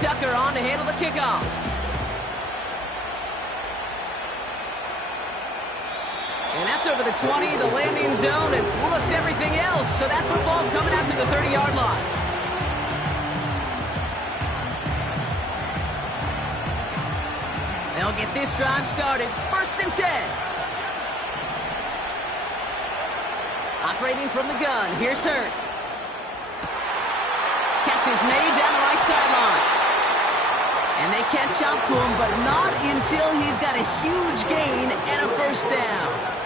Tucker on to handle the kickoff. And that's over the 20, the landing zone, and almost everything else. So that football coming out to the 30-yard line. They'll get this drive started. 1st and 10. Operating from the gun, here's Hurts. Catch is made down the right sideline. And they catch up to him, but not until he's got a huge gain and a 1st down.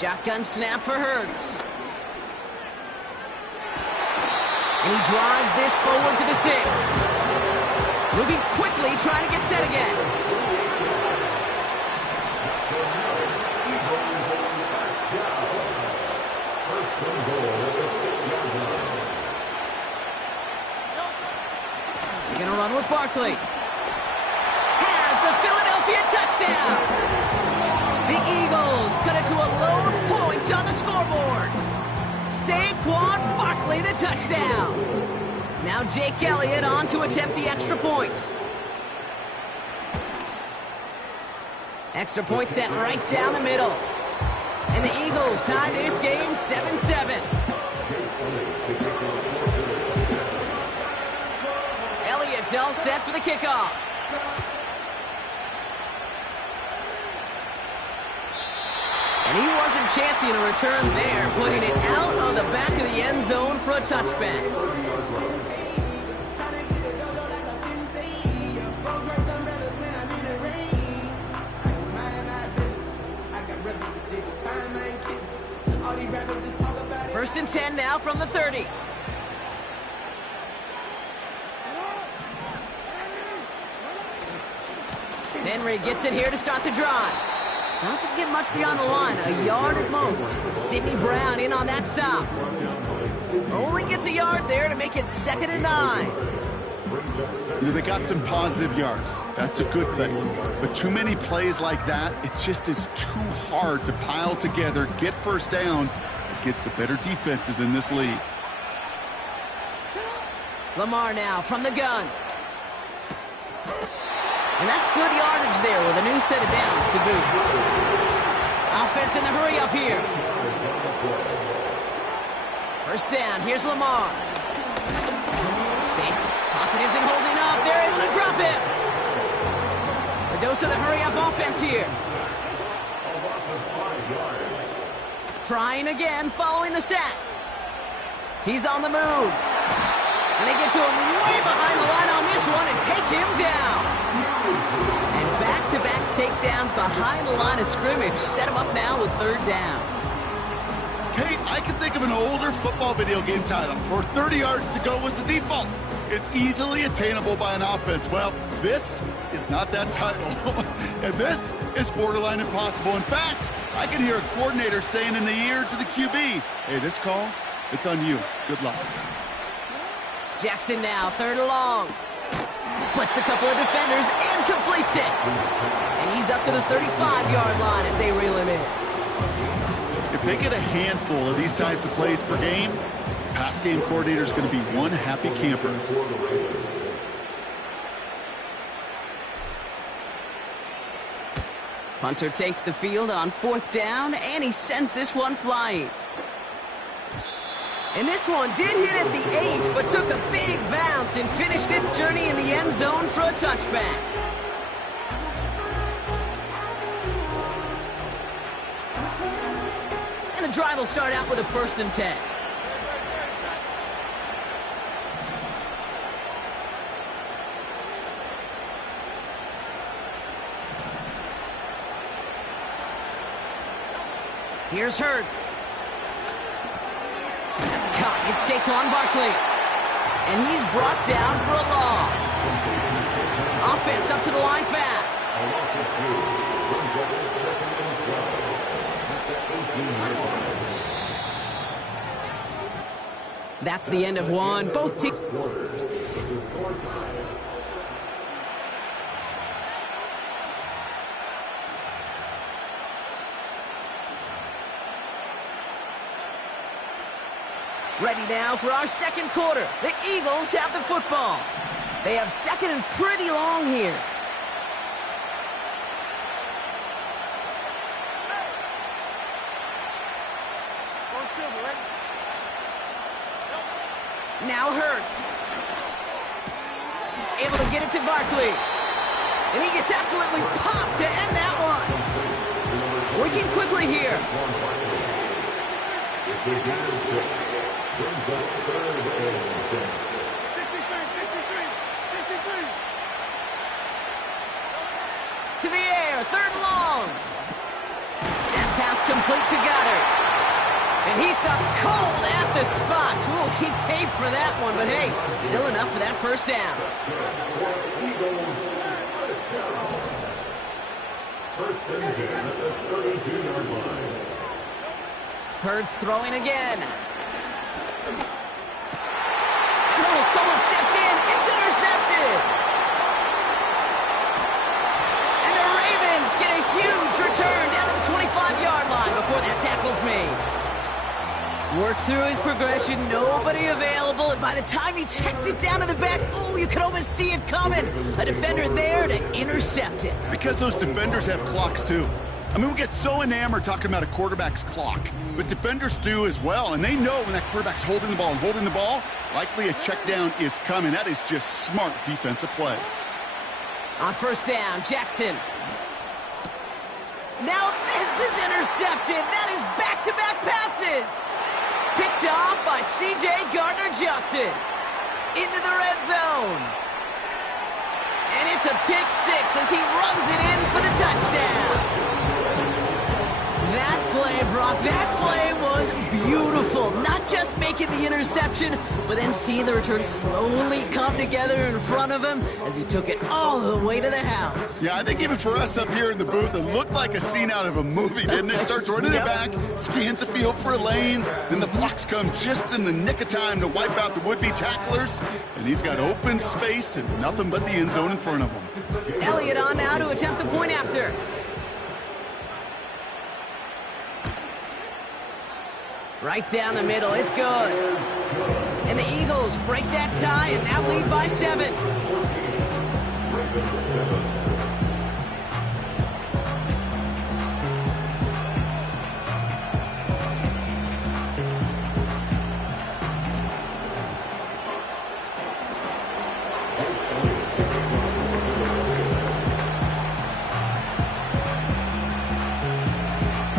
Shotgun snap for Hurts. And he drives this forward to the 6. Moving quickly, trying to get set again. They're going to run with Barkley. Has the Philadelphia touchdown. The Eagles cut it to a lone point on the scoreboard. Saquon Barkley, the touchdown. Now Jake Elliott on to attempt the extra point. Extra point set right down the middle. And the Eagles tie this game 7-7. Elliott's all set for the kickoff. And he wasn't chancing a return there, putting it out on the back of the end zone for a touchback. First and 10 now from the 30. Henry gets it here to start the drive. Doesn't get much beyond the line, a yard at most. Sidney Brown in on that stop. Only gets a yard there to make it 2nd and 9. You know, they got some positive yards. That's a good thing. But too many plays like that, it just is too hard to pile together, get 1st downs against the better defenses in this league. Lamar now from the gun. And that's good yardage there with a new set of downs to boot. Offense in the hurry up here. 1st down, here's Lamar. Pocket isn't holding up. They're able to drop it. A dose of the hurry-up offense here. Trying again, following the sack. He's on the move. And they get to him way behind the line on this one and take him down. And back-to-back takedowns behind the line of scrimmage set him up now with 3rd down. Kate, I can think of an older football video game title where 30 yards to go was the default. It's easily attainable by an offense. Well, this is not that title. And this is borderline impossible. In fact, I can hear a coordinator saying in the ear to the QB, hey, this call, it's on you. Good luck. Jackson now, 3rd and long. Splits a couple of defenders and completes it. And he's up to the 35-yard line as they reel him in. If they get a handful of these types of plays per game, pass game coordinator is going to be one happy camper. Punter takes the field on 4th down, and he sends this one flying. And this one did hit at the 8, but took a big bounce and finished its journey in the end zone for a touchback. And the drive will start out with a 1st and 10. Here's Hurts. That's caught. It's Saquon Barkley. And he's brought down for a loss. Offense up to the line fast. That's the end of one. Both teams. Ready now for our second quarter. The Eagles have the football. They have second and pretty long here. Now Hurts. Able to get it to Barkley. And he gets absolutely popped to end that one. Working quickly here. To the air, third and long. That pass complete to Goddard. And he stopped cold at the spot. We'll keep paid for that one, but hey, still enough for that first down. Hurts throwing again. Oh, someone stepped in. It's intercepted. And the Ravens get a huge return down to the 25-yard line before that tackle's made. Worked through his progression, nobody available, and by the time he checked it down to the back, oh, you could almost see it coming. A defender there to intercept it. Because those defenders have clocks too. I mean, we get so enamored talking about a quarterback's clock, but defenders do as well, and they know when that quarterback's holding the ball and holding the ball, likely a check down is coming. That is just smart defensive play. On first down, Jackson. Now this is intercepted. That is back-to-back passes. Picked off by C.J. Gardner-Johnson. Into the red zone. And it's a pick six as he runs it in for the touchdown. That play, Brock, that play was beautiful. Not just making the interception, but then seeing the return slowly come together in front of him as he took it all the way to the house. Yeah, I think even for us up here in the booth, it looked like a scene out of a movie, didn't it? Starts running it back, scans the field for a lane, then the blocks come just in the nick of time to wipe out the would-be tacklers, and he's got open space and nothing but the end zone in front of him. Elliott on now to attempt the point after. Right down the middle, it's good. And the Eagles break that tie and now lead by 7.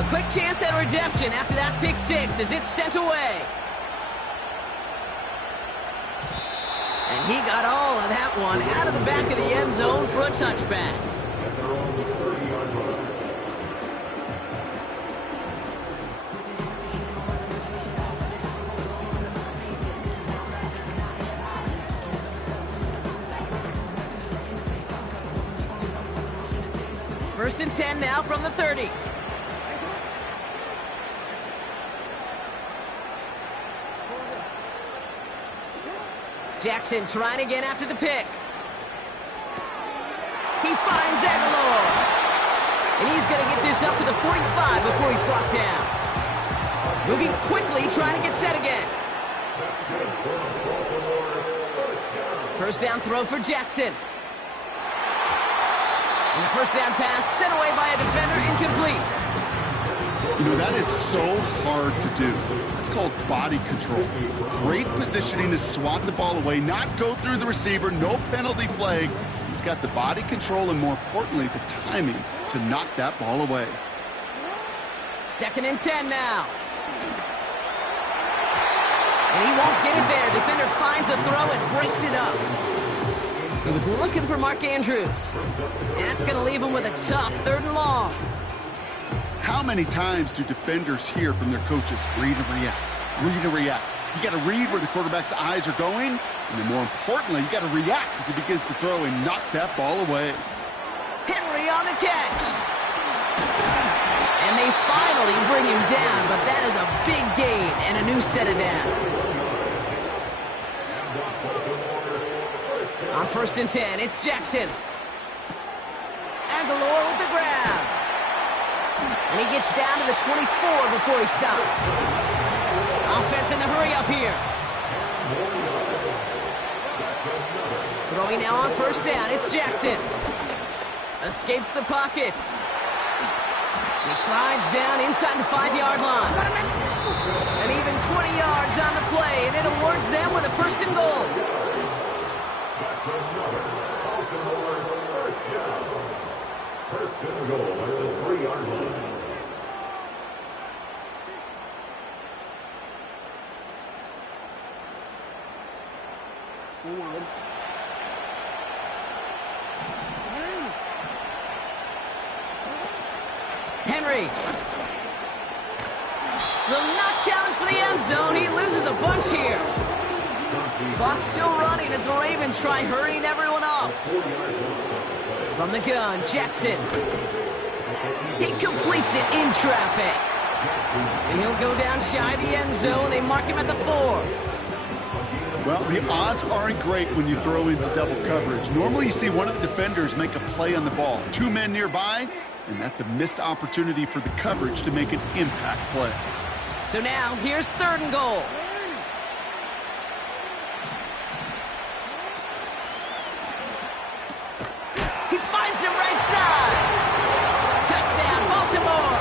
Quick chance at redemption after that pick six as it's sent away. And he got all of that one out of the back of the end zone for a touchback. First and 10 now from the 30. Jackson trying again after the pick. He finds Aguilar. And he's going to get this up to the 45 before he's brought down. Moving quickly, trying to get set again. First down throw for Jackson. And the first down pass sent away by a defender, incomplete. You know, that is so hard to do. That's called body control. Great positioning to swat the ball away, not go through the receiver, no penalty flag. He's got the body control and, more importantly, the timing to knock that ball away. Second and 10 now. And he won't get it there. Defender finds a throw and breaks it up. He was looking for Mark Andrews. And that's going to leave him with a tough third and long. How many times do defenders hear from their coaches, read and react, read and react? You got to read where the quarterback's eyes are going, and then more importantly, you got to react as he begins to throw and knock that ball away. Henry on the catch. And they finally bring him down, but that is a big gain and a new set of downs. On first and 10, it's Jackson. Aguilar with the grab. And he gets down to the 24 before he stopped. Offense in the hurry up here. Throwing now on first down. It's Jackson. Escapes the pocket. He slides down inside the 5-yard line. And even 20 yards on the play, and it awards them with a first and goal. First and goal at the 3-yard line. Henry will not challenge for the end zone. He loses a bunch here. Clock's still running as the Ravens try hurrying everyone up. From the gun, Jackson. He completes it in traffic. And he'll go down shy of the end zone. They mark him at the 4. Well, the odds aren't great when you throw into double coverage. Normally you see one of the defenders make a play on the ball. 2 men nearby, and that's a missed opportunity for the coverage to make an impact play. So now, here's 3rd and goal. He finds him right side. Touchdown, Baltimore.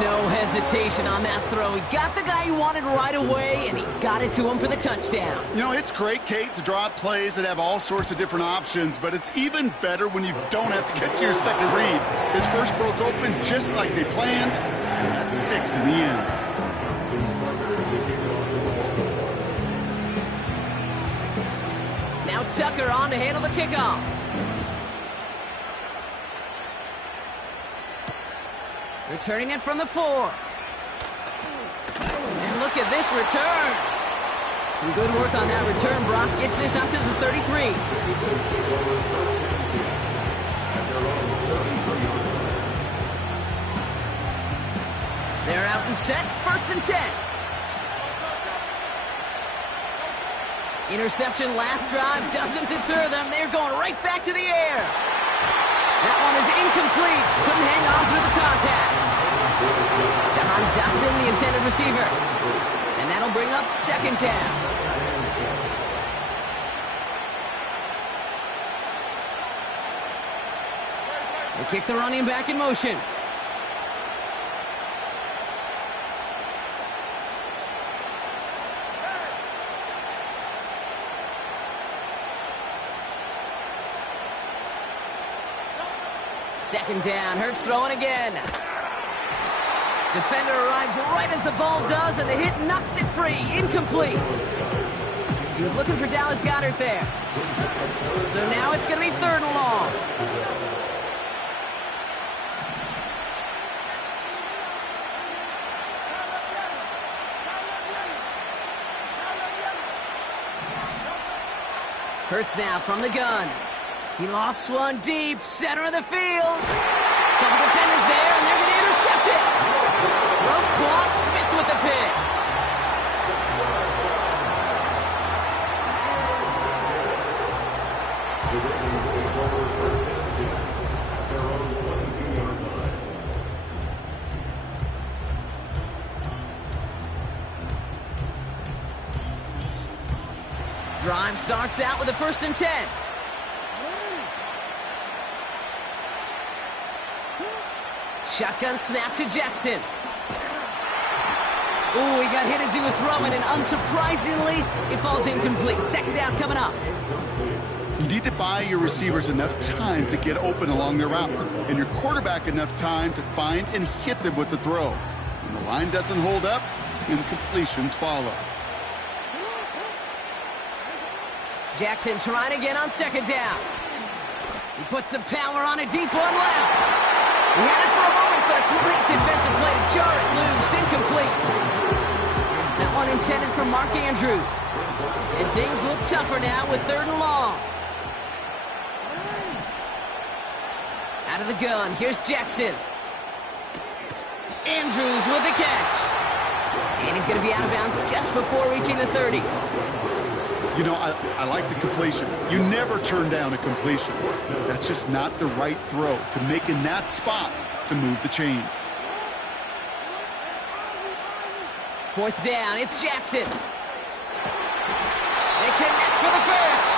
No hesitation on that throw. He got the guy he wanted right away, and he got it to him for the touchdown. You know, it's great, Kate, to draw up plays that have all sorts of different options, but it's even better when you don't have to get to your second read. His first broke open just like they planned, and that's 6 in the end. Now Tucker on to handle the kickoff. Returning it from the 4. And look at this return. Some good work on that return. Brock gets this up to the 33. They're out and set. 1st and 10. Interception last drive doesn't deter them. They're going right back to the air. That one is incomplete. Couldn't hang on through the contact. Jahan Dotson, the intended receiver. And that'll bring up 2nd down. They kick the running back in motion. Second down, Hurts throwing again. Defender arrives right as the ball does, and the hit knocks it free. Incomplete. He was looking for Dallas Goedert there. So now it's going to be 3rd and long. Hurts now from the gun. He lofts one deep, center of the field. Couple defenders there, and they're going to intercept it. Roquan Smith with the pick. Drive starts out with a 1st and 10. Shotgun snap to Jackson. Ooh, he got hit as he was throwing, and unsurprisingly, it falls incomplete. 2nd down coming up. You need to buy your receivers enough time to get open along their route, and your quarterback enough time to find and hit them with the throw. When the line doesn't hold up, incompletions follow. Jackson trying again on 2nd down. He puts some power on a deep one left. He had it for a moment, but a great defensive play to jar it loose. Incomplete. That one intended for Mark Andrews. And things look tougher now with 3rd and long. Out of the gun, here's Jackson. Andrews with the catch. And he's going to be out of bounds just before reaching the 30. You know, I like the completion. You never turn down a completion. That's just not the right throw to make in that spot to move the chains. Fourth down, it's Jackson. They connect for the first.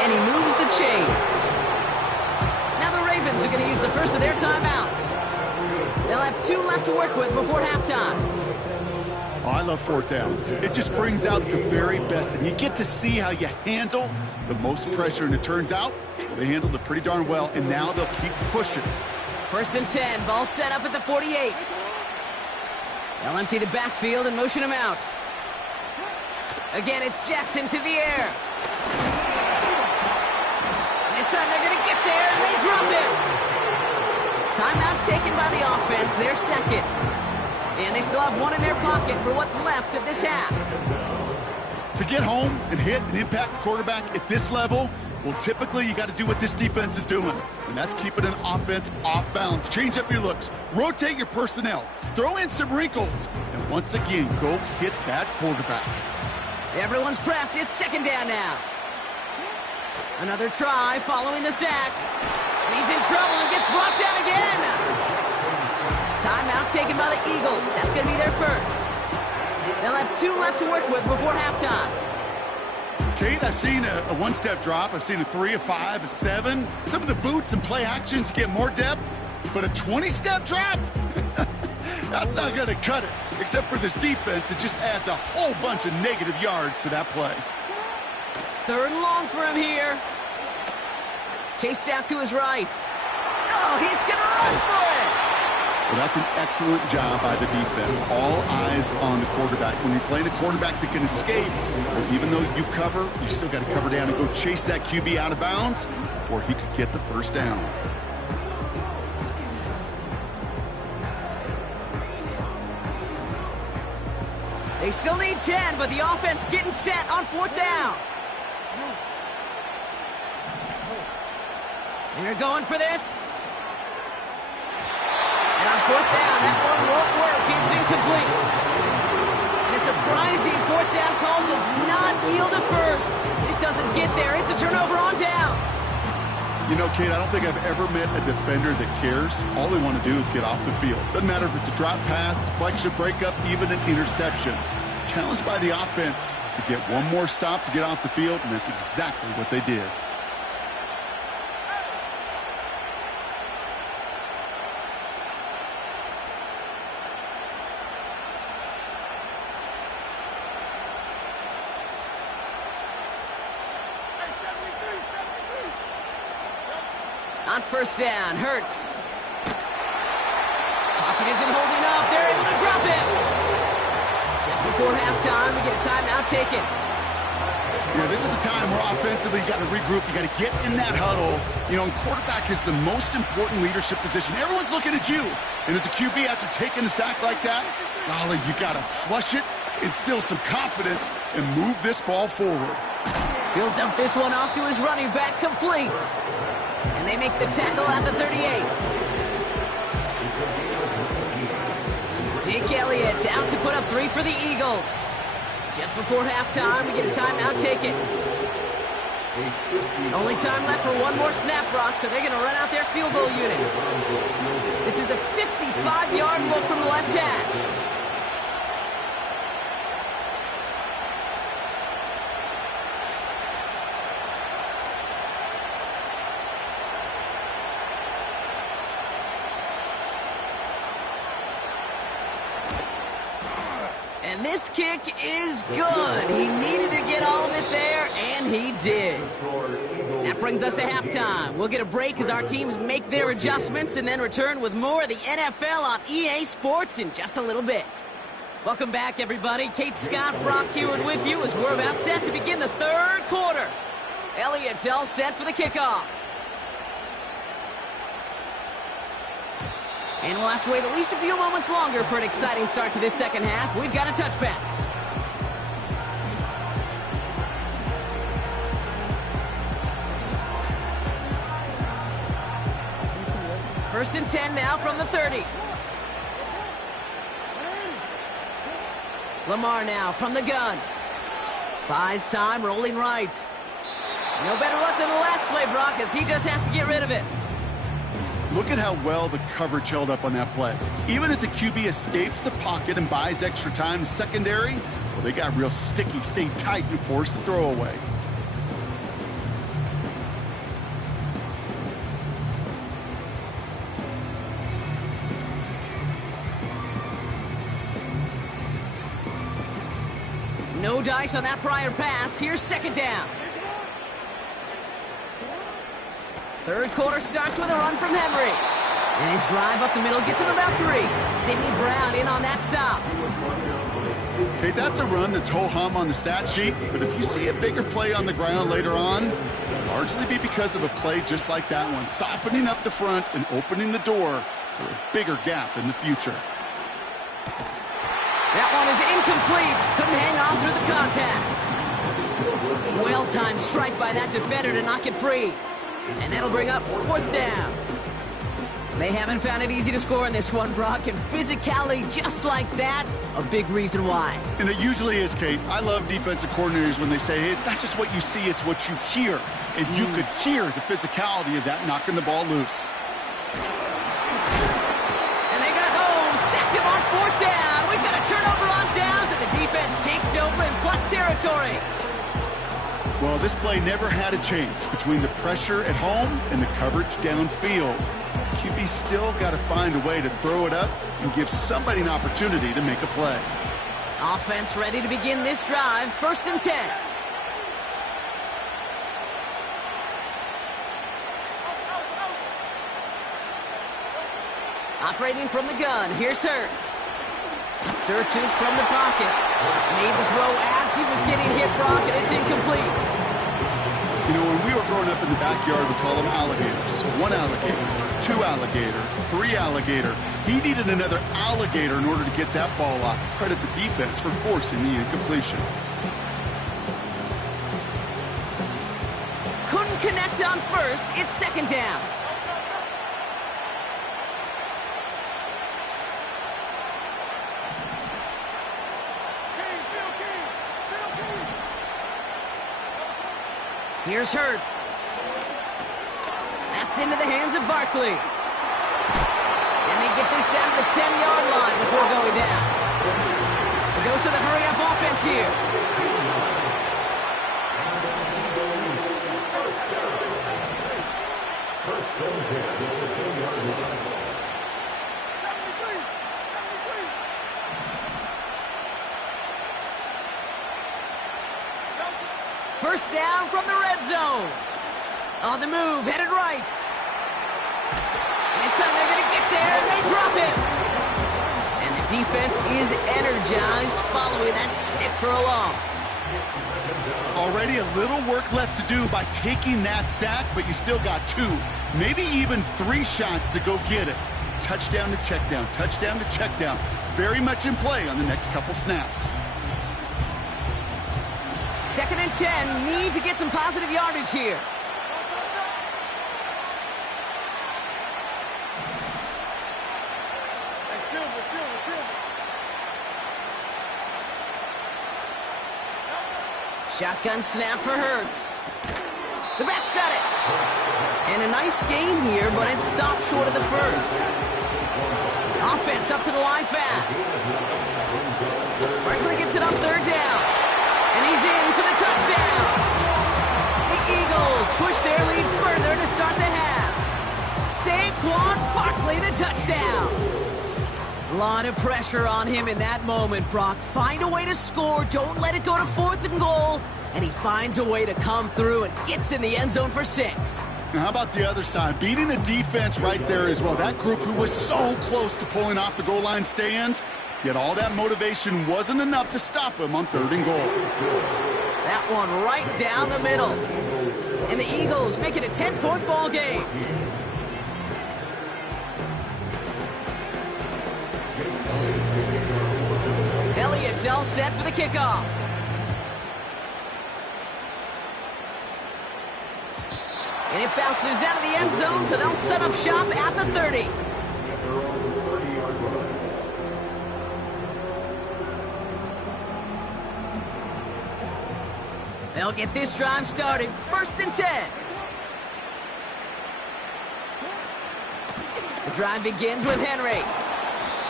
And he moves the chains. Now the Ravens are going to use the first of their timeouts. They'll have 2 left to work with before halftime. Oh, I love fourth downs. It just brings out the very best. And you get to see how you handle the most pressure. And it turns out they handled it pretty darn well. And now they'll keep pushing. First and 10, ball set up at the 48. They'll empty the backfield and motion him out. Again, it's Jackson to the air. This time they're going to get there, and they drop him. Timeout taken by the offense, their second. And they still have 1 in their pocket for what's left of this half. To get home and hit and impact the quarterback at this level, well, typically you got to do what this defense is doing, and that's keeping an offense off balance. Change up your looks, rotate your personnel, throw in some wrinkles, and once again, go hit that quarterback. Everyone's prepped. It's second down now. Another try following the sack. And he's in trouble and gets brought down again. Timeout taken by the Eagles. That's going to be their first. They'll have 2 left to work with before halftime. Kate, I've seen a one-step drop. I've seen a 3, a 5, a 7. Some of the boots and play actions get more depth, but a 20-step drop? That's not going to cut it. Except for this defense, it just adds a whole bunch of negative yards to that play. Third and long for him here. Chased out to his right. Oh, he's going to run for it. Well, that's an excellent job by the defense. All eyes on the quarterback. When you're playing a quarterback that can escape, well, even though you cover, you still got to cover down and go chase that QB out of bounds before he could get the first down. They still need 10, but the offense getting set on fourth down. They're going for this. And on fourth down, that one won't work. It's incomplete. And a surprising fourth down call does not yield a first. This doesn't get there. It's a turnover on downs. You know, Kate, I don't think I've ever met a defender that cares. All they want to do is get off the field. Doesn't matter if it's a drop pass, deflection, breakup, even an interception. Challenged by the offense to get one more stop to get off the field, and that's exactly what they did. On first down, Hurts. Pocket isn't holding up. They're able to drop it. Just before halftime, we get a timeout taken. Yeah, this is a time where offensively you got to regroup. You got to get in that huddle. You know, and quarterback is the most important leadership position. Everyone's looking at you. And as a QB, after taking a sack like that, golly, you got to flush it, instill some confidence, and move this ball forward. He'll dump this one off to his running back, complete. And they make the tackle at the 38. Jake Elliott out to put up 3 for the Eagles. Just before halftime, we get a timeout taken. Only time left for one more snap, Brock, so they're going to run out their field goal unit. This is a 55-yard look from the left hash. And this kick is good. He needed to get all of it there, and he did. That brings us to halftime. We'll get a break as our teams make their adjustments and then return with more of the NFL on EA Sports in just a little bit. Welcome back, everybody. Kate Scott, Brock Heward with you as we're about set to begin the third quarter. Elliott's all set for the kickoff. And we'll have to wait at least a few moments longer for an exciting start to this second half. We've got a touchback. First and 10 now from the 30. Lamar now from the gun. Buys time, rolling right. No better luck than the last play, Brock, as he just has to get rid of it. Look at how well the coverage held up on that play. Even as the QB escapes the pocket and buys extra time secondary, well, they got real sticky, stayed tight, and forced the throwaway. No dice on that prior pass. Here's second down. Third quarter starts with a run from Henry. And his drive up the middle gets him about 3. Sidney Brown in on that stop. Okay, that's a run that's ho-hum on the stat sheet, but if you see a bigger play on the ground later on, it'll largely be because of a play just like that one, softening up the front and opening the door for a bigger gap in the future. That one is incomplete. Couldn't hang on through the contact. Well-timed strike by that defender to knock it free. And that'll bring up fourth down. They haven't found it easy to score in this one, Brock, and physicality just like that, a big reason why. And it usually is, Kate. I love defensive coordinators when they say, hey, it's not just what you see, it's what you hear. And you could hear the physicality of that knocking the ball loose. And they got home, sacked him on fourth down. We've got a turnover on downs, and the defense takes over in plus territory. Well, this play never had a chance between the pressure at home and the coverage downfield. QB still got to find a way to throw it up and give somebody an opportunity to make a play. Offense ready to begin this drive. 1st and 10. Operating from the gun, here's Hurts. Searches from the pocket. Made the throw as he was getting hit, Brock, and it's incomplete. You know, when we were growing up in the backyard, we call them alligators. 1 alligator, 2 alligator, 3 alligator. He needed another alligator in order to get that ball off. Credit the defense for forcing the incompletion. Couldn't connect on first. It's second down. Here's Hurts. That's into the hands of Barkley. And they get this down to the 10-yard line before going down. A dose of the hurry-up offense here. First down from the red zone. On the move, headed right. This time they're going to get there, and they drop him. And the defense is energized following that stick for a loss. Already a little work left to do by taking that sack, but you still got 2, maybe even 3 shots to go get it. Touchdown to check down, touchdown to check down. Very much in play on the next couple snaps. 2nd and 10, need to get some positive yardage here. Shotgun snap for Hurts. The back's got it. And a nice game here, but it stopped short of the first. Offense up to the line fast. Barkley gets it on 3rd down. And he's in for the touchdown. The Eagles push their lead further to start the half. Saquon Barkley, the touchdown. A lot of pressure on him in that moment, Brock. Find a way to score. Don't let it go to 4th and goal. And he finds a way to come through and gets in the end zone for 6. Now, how about the other side? Beating the defense right there as well. That group who was so close to pulling off the goal line stand, yet all that motivation wasn't enough to stop him on 3rd and goal. That one right down the middle. And the Eagles make it a 10-point ball game. Elliott's all set for the kickoff. And it bounces out of the end zone, so they'll set up shop at the 30. They'll get this drive started. 1st and 10. drive begins with Henry.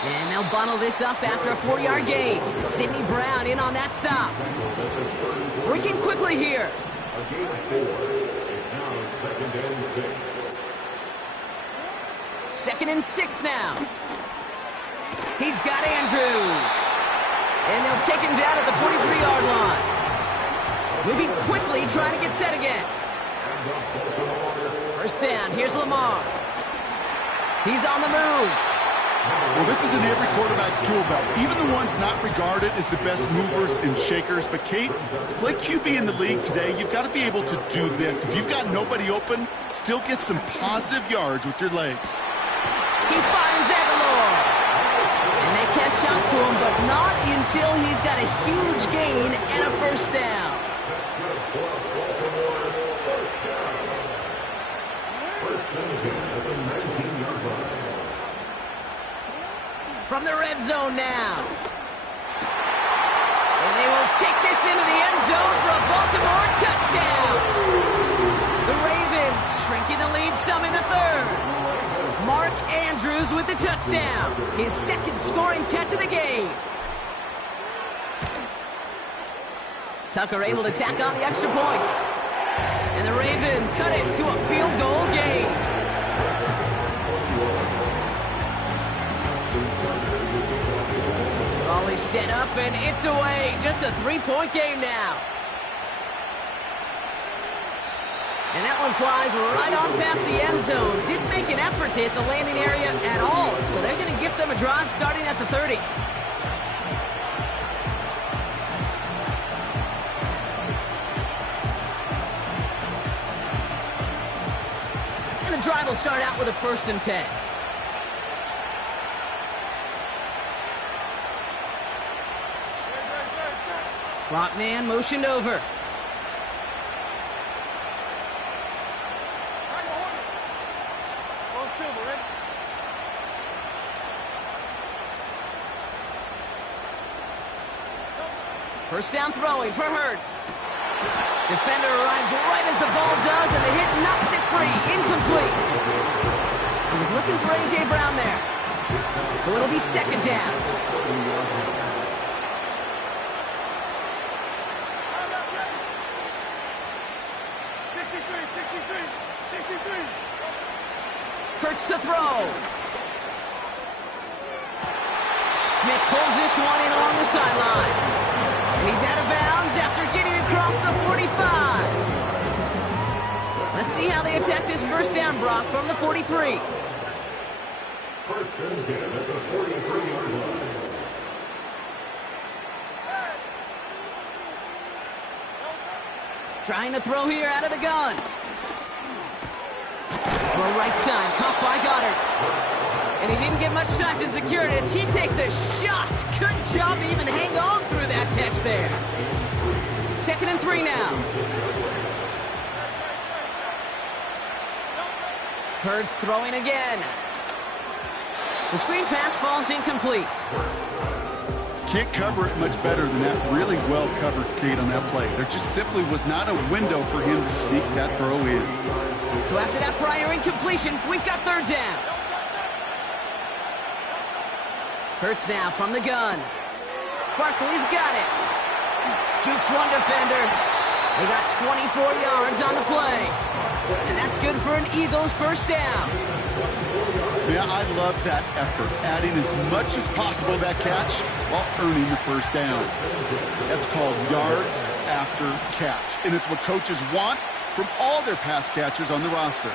And they'll bundle this up after a 4-yard gain. Sidney Brown in on that stop. Working quickly here. A gain of 4. It's now 2nd and 6. 2nd and 6 now. He's got Andrews. And they'll take him down at the 43-yard line. Moving quickly, trying to get set again. First down, here's Lamar. He's on the move. Well, this is in every quarterback's tool belt, even the ones not regarded as the best movers and shakers. But, Kate, to play QB in the league today, you've got to be able to do this. If you've got nobody open, still get some positive yards with your legs. He finds Aguilar. And they catch up to him, but not until he's got a huge gain and a first down. From the red zone now. And they will take this into the end zone for a Baltimore touchdown. The Ravens shrinking the lead some in the third. Mark Andrews with the touchdown. His 2nd scoring catch of the game. Tucker able to tack on the extra point. And the Ravens cut it to a field goal game. Raleigh set up and it's away. Just a 3-point game now. And that one flies right on past the end zone. Didn't make an effort to hit the landing area at all. So they're going to give them a drive starting at the 30. And the drive will start out with a 1st and 10. Slot man motioned over. First down throwing for Hurts. Defender arrives right as the ball does, and the hit knocks it free. Incomplete. He was looking for A.J. Brown there. So it'll be 2nd down. Hurts to throw. Smith pulls this one in along the sideline. And he's out of bounds after getting across the 45. Let's see how they attack this first down, Brock, from the 43. First and 10 at the 43-yard line. Trying to throw here out of the gun. Throw right side, caught by Goddard. And he didn't get much time to secure it as he takes a shot. Good job to even hang on through that catch there. 2nd and 3 now. Hurts throwing again. The screen pass falls incomplete. Can't cover it much better than that. Really well covered, Kate, on that play. There just simply was not a window for him to sneak that throw in. So after that prior incompletion, we've got 3rd down. Hurts now from the gun. Barkley's got it. Jukes one defender. They got 24 yards on the play. And that's good for an Eagles first down. Yeah, I love that effort. Adding as much as possible to that catch while earning the first down. That's called yards after catch. And it's what coaches want from all their pass catchers on the roster.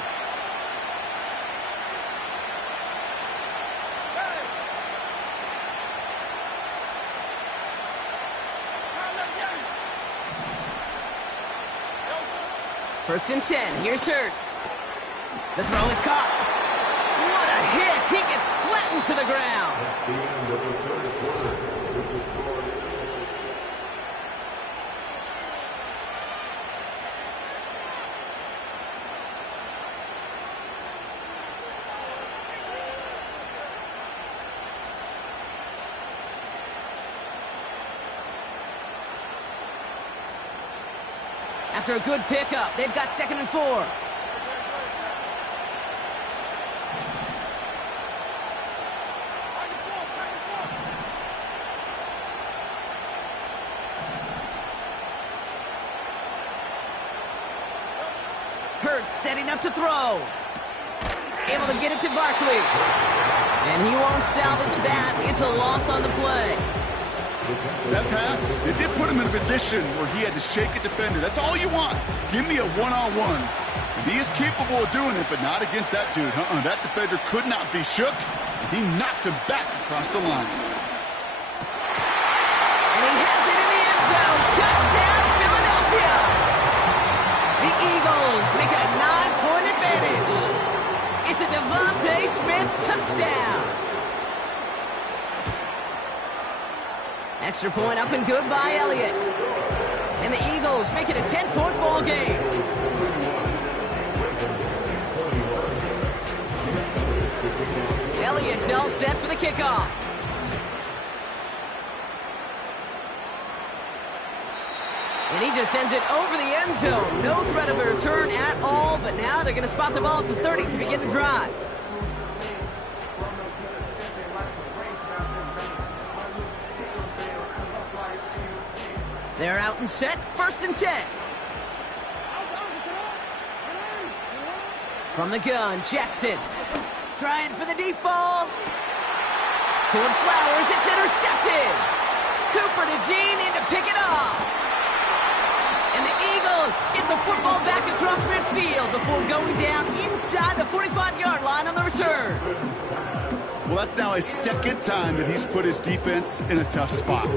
First and 10. Here's Hurts. The throw is caught. What a hit. He gets flattened to the ground. That's the end of the 3rd quarter. With the score. After a good pickup, they've got 2nd and 4. Hurts setting up to throw. Able to get it to Barkley. And he won't salvage that. It's a loss on the play. That pass, it did put him in a position where he had to shake a defender. That's all you want. Give me a one-on-one. And he is capable of doing it, but not against that dude. That defender could not be shook. And he knocked him back across the line. And he has it in the end zone. Touchdown, Philadelphia. The Eagles make it a 9-point advantage. It's a Devontae Smith touchdown. Extra point up and good by Elliott. And the Eagles make it a 10-point ball game. Elliott's all set for the kickoff. And he just sends it over the end zone. No threat of a return at all, but now they're going to spot the ball at the 30 to begin the drive. They're out and set, 1st and 10. From the gun, Jackson. Trying for the deep ball. Toward Flowers, it's intercepted. Cooper to Jean in to pick it off. And the Eagles get the football back across midfield before going down inside the 45-yard line on the return. Well, that's now his 2nd time that he's put his defense in a tough spot.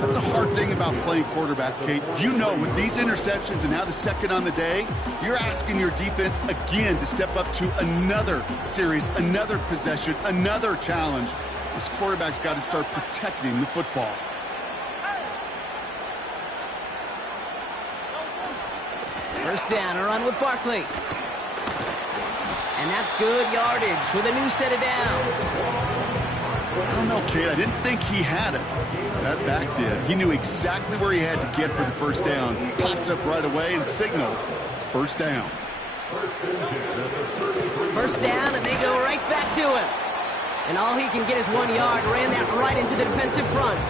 That's a hard thing about playing quarterback, Kate. You know, with these interceptions and now the 2nd on the day, you're asking your defense again to step up to another series, another possession, another challenge. This quarterback's got to start protecting the football. First down, a run with Barkley. And that's good yardage with a new set of downs. I don't know, Kate. I didn't think he had it. That back did. He knew exactly where he had to get for the first down. Pops up right away and signals first down. First down, and they go right back to him. And all he can get is 1 yard. Ran that right into the defensive front.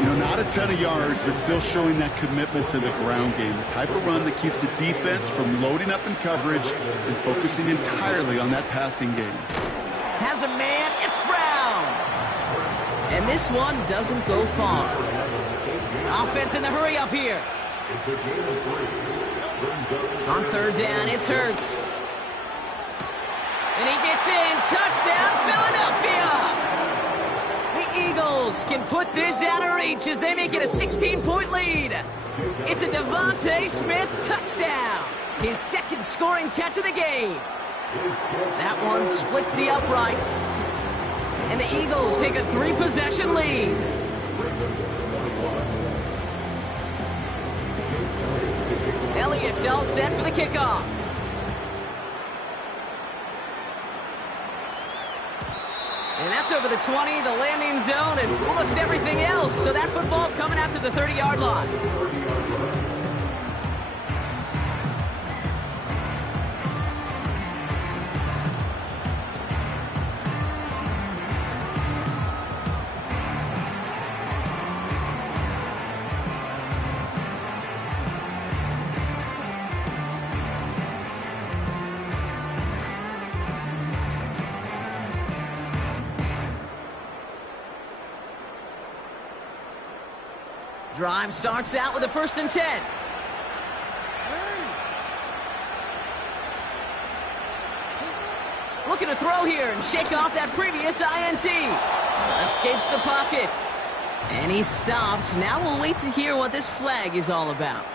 You know, not a ton of yards, but still showing that commitment to the ground game. The type of run that keeps the defense from loading up in coverage and focusing entirely on that passing game. Has a man, it's Brown. And this one doesn't go far. Offense in the hurry up here. On 3rd down, it's Hurts. And he gets in. Touchdown, Philadelphia! The Eagles can put this out of reach as they make it a 16-point lead. It's a Devontae Smith touchdown. His 2nd scoring catch of the game. That one splits the uprights. And the Eagles take a 3-possession lead. Elliott's all set for the kickoff. And that's over the 20, the landing zone, and almost everything else. So that football coming out to the 30-yard line. Drive starts out with a 1st and 10. Looking to throw here and shake off that previous INT. Escapes the pocket. And he's stopped. Now we'll wait to hear what this flag is all about.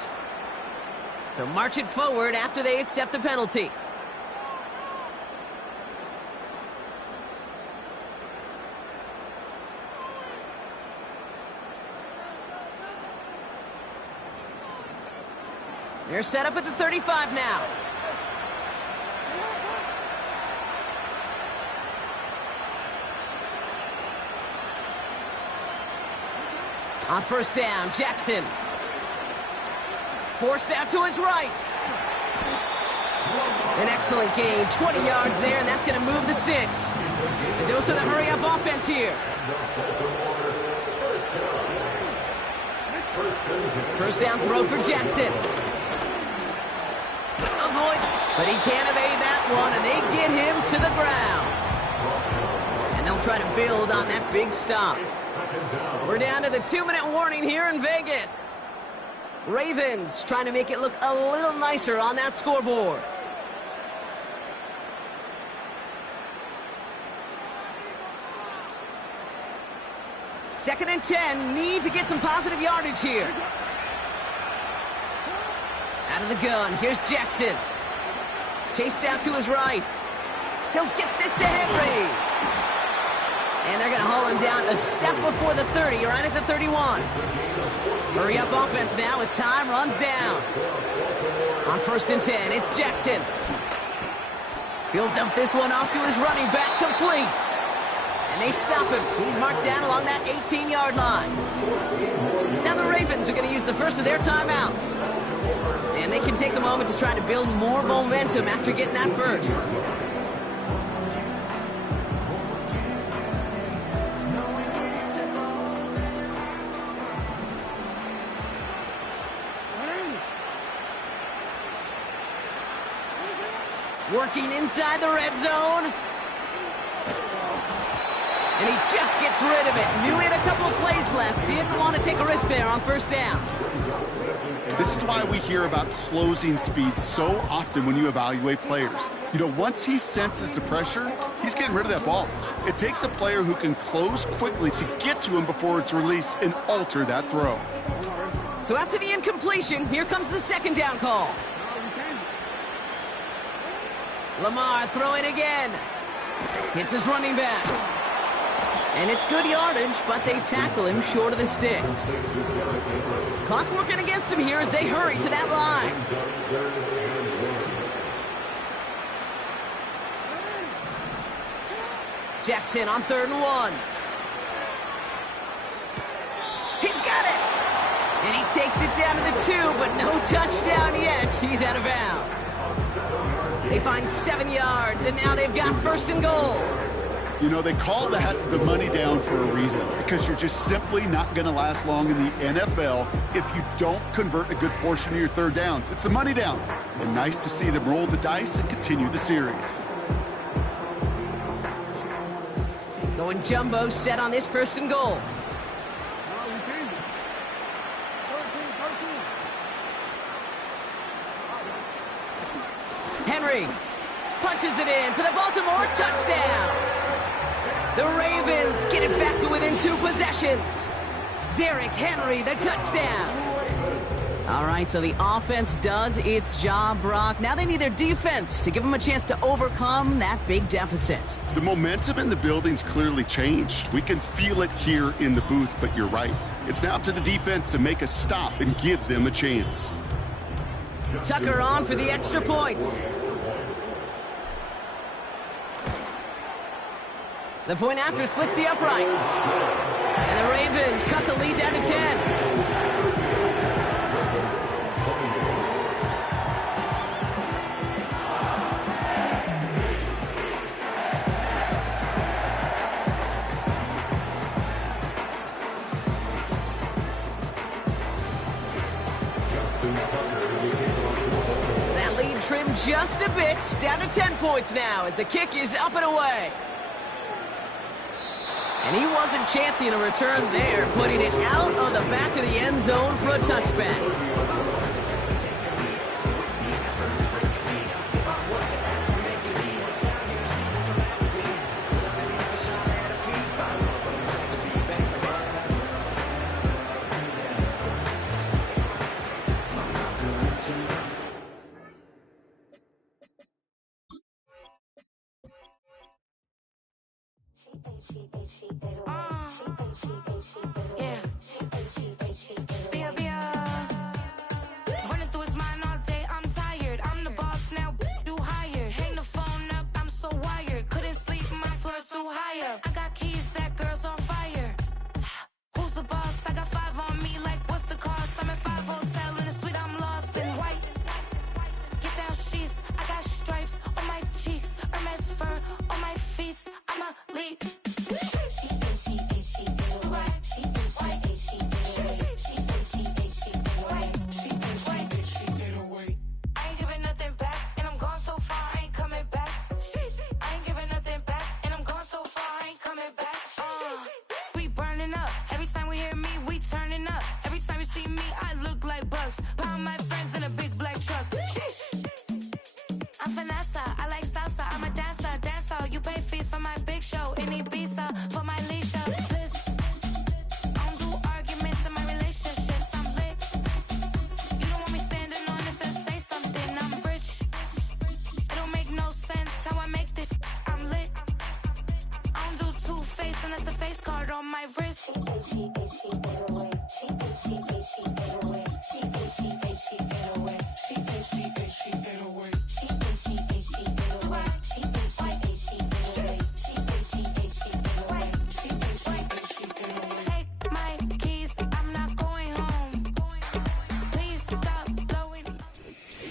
So march it forward after they accept the penalty. They're set up at the 35 now. On 1st down, Jackson. Forced out to his right. An excellent gain, 20 yards there, and that's going to move the sticks. A dose of the hurry-up offense here. First down throw for Jackson. A avoid, but he can't evade that one, and they get him to the ground. And they'll try to build on that big stop. We're down to the 2-minute warning here in Vegas. Ravens trying to make it look a little nicer on that scoreboard. Second and 10, need to get some positive yardage here. Out of the gun, here's Jackson. Chased out to his right. He'll get this to Henry. And they're going to haul him down a step before the 30, right at the 31. Hurry up offense now as time runs down. On first and 10, it's Jackson. He'll dump this one off to his running back, complete. And they stop him. He's marked down along that 18-yard line. Now the Ravens are going to use the first of their timeouts. And they can take a moment to try to build more momentum after getting that first. Working inside the red zone. And he just gets rid of it. Knew he had a couple of plays left. Didn't want to take a risk there on first down. This is why we hear about closing speed so often when you evaluate players. You know, once he senses the pressure, he's getting rid of that ball. It takes a player who can close quickly to get to him before it's released and alter that throw. So after the incompletion, here comes the second down call. Lamar throwing again. Hits his running back. And it's good yardage, but they tackle him short of the sticks. Clock working against him here as they hurry to that line. Jackson on 3rd and 1. He's got it! And he takes it down to the 2, but no touchdown yet. He's out of bounds. They find 7 yards, and now they've got 1st and goal. You know, they call that the money down for a reason, because you're just simply not going to last long in the NFL if you don't convert a good portion of your 3rd downs. It's the money down. And nice to see them roll the dice and continue the series. Going jumbo set on this 1st and goal. Henry punches it in for the Baltimore touchdown. The Ravens get it back to within 2 possessions. Derrick Henry, the touchdown. All right, so the offense does its job, Brock. Now they need their defense to give them a chance to overcome that big deficit. The momentum in the building's clearly changed. We can feel it here in the booth, but you're right. It's now up to the defense to make a stop and give them a chance. Tucker on for the extra point. The point after splits the upright. And the Ravens cut the lead down to 10. That lead trimmed just a bit, down to 10 points now as the kick is up and away. And he wasn't chancing a return there, putting it out of the back of the end zone for a touchback. Running through his mind all day, I'm tired. I'm the boss now, do higher. Hang the phone up, I'm so wired. Couldn't sleep, my floor's too high up. I got keys, that girl's on fire. Who's the boss? I got 5 on me, like what's the cost? I'm at 5 hotel in a suite, I'm lost in white. Get down sheets, I got stripes on my cheeks. Hermes fur on my feet, I'm a lead. She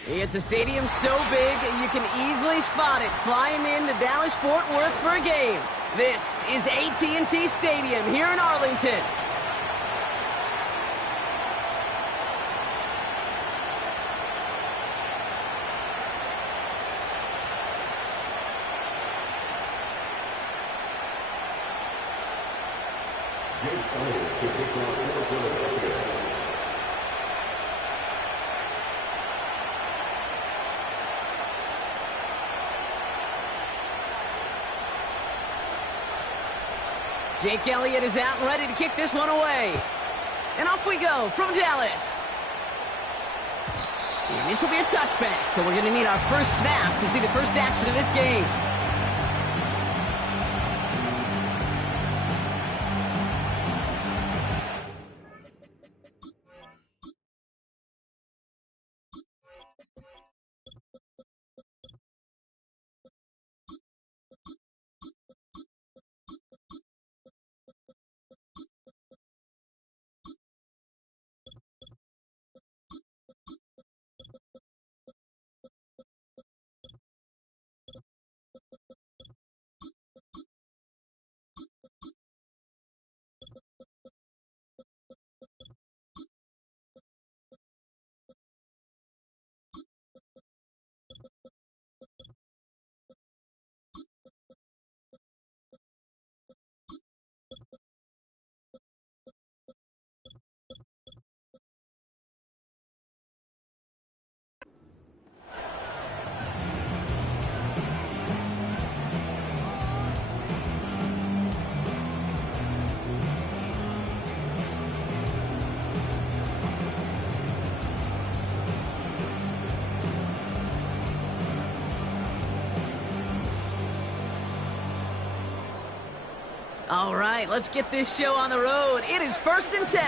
It's a stadium so big you can easily spot it flying into Dallas-Fort Worth for a game. This is AT&T Stadium here in Arlington. Jake Elliott is out and ready to kick this one away. And off we go from Dallas. And this will be a touchback, so we're going to need our first snap to see the first action of this game. All right, let's get this show on the road. It is 1st and 10.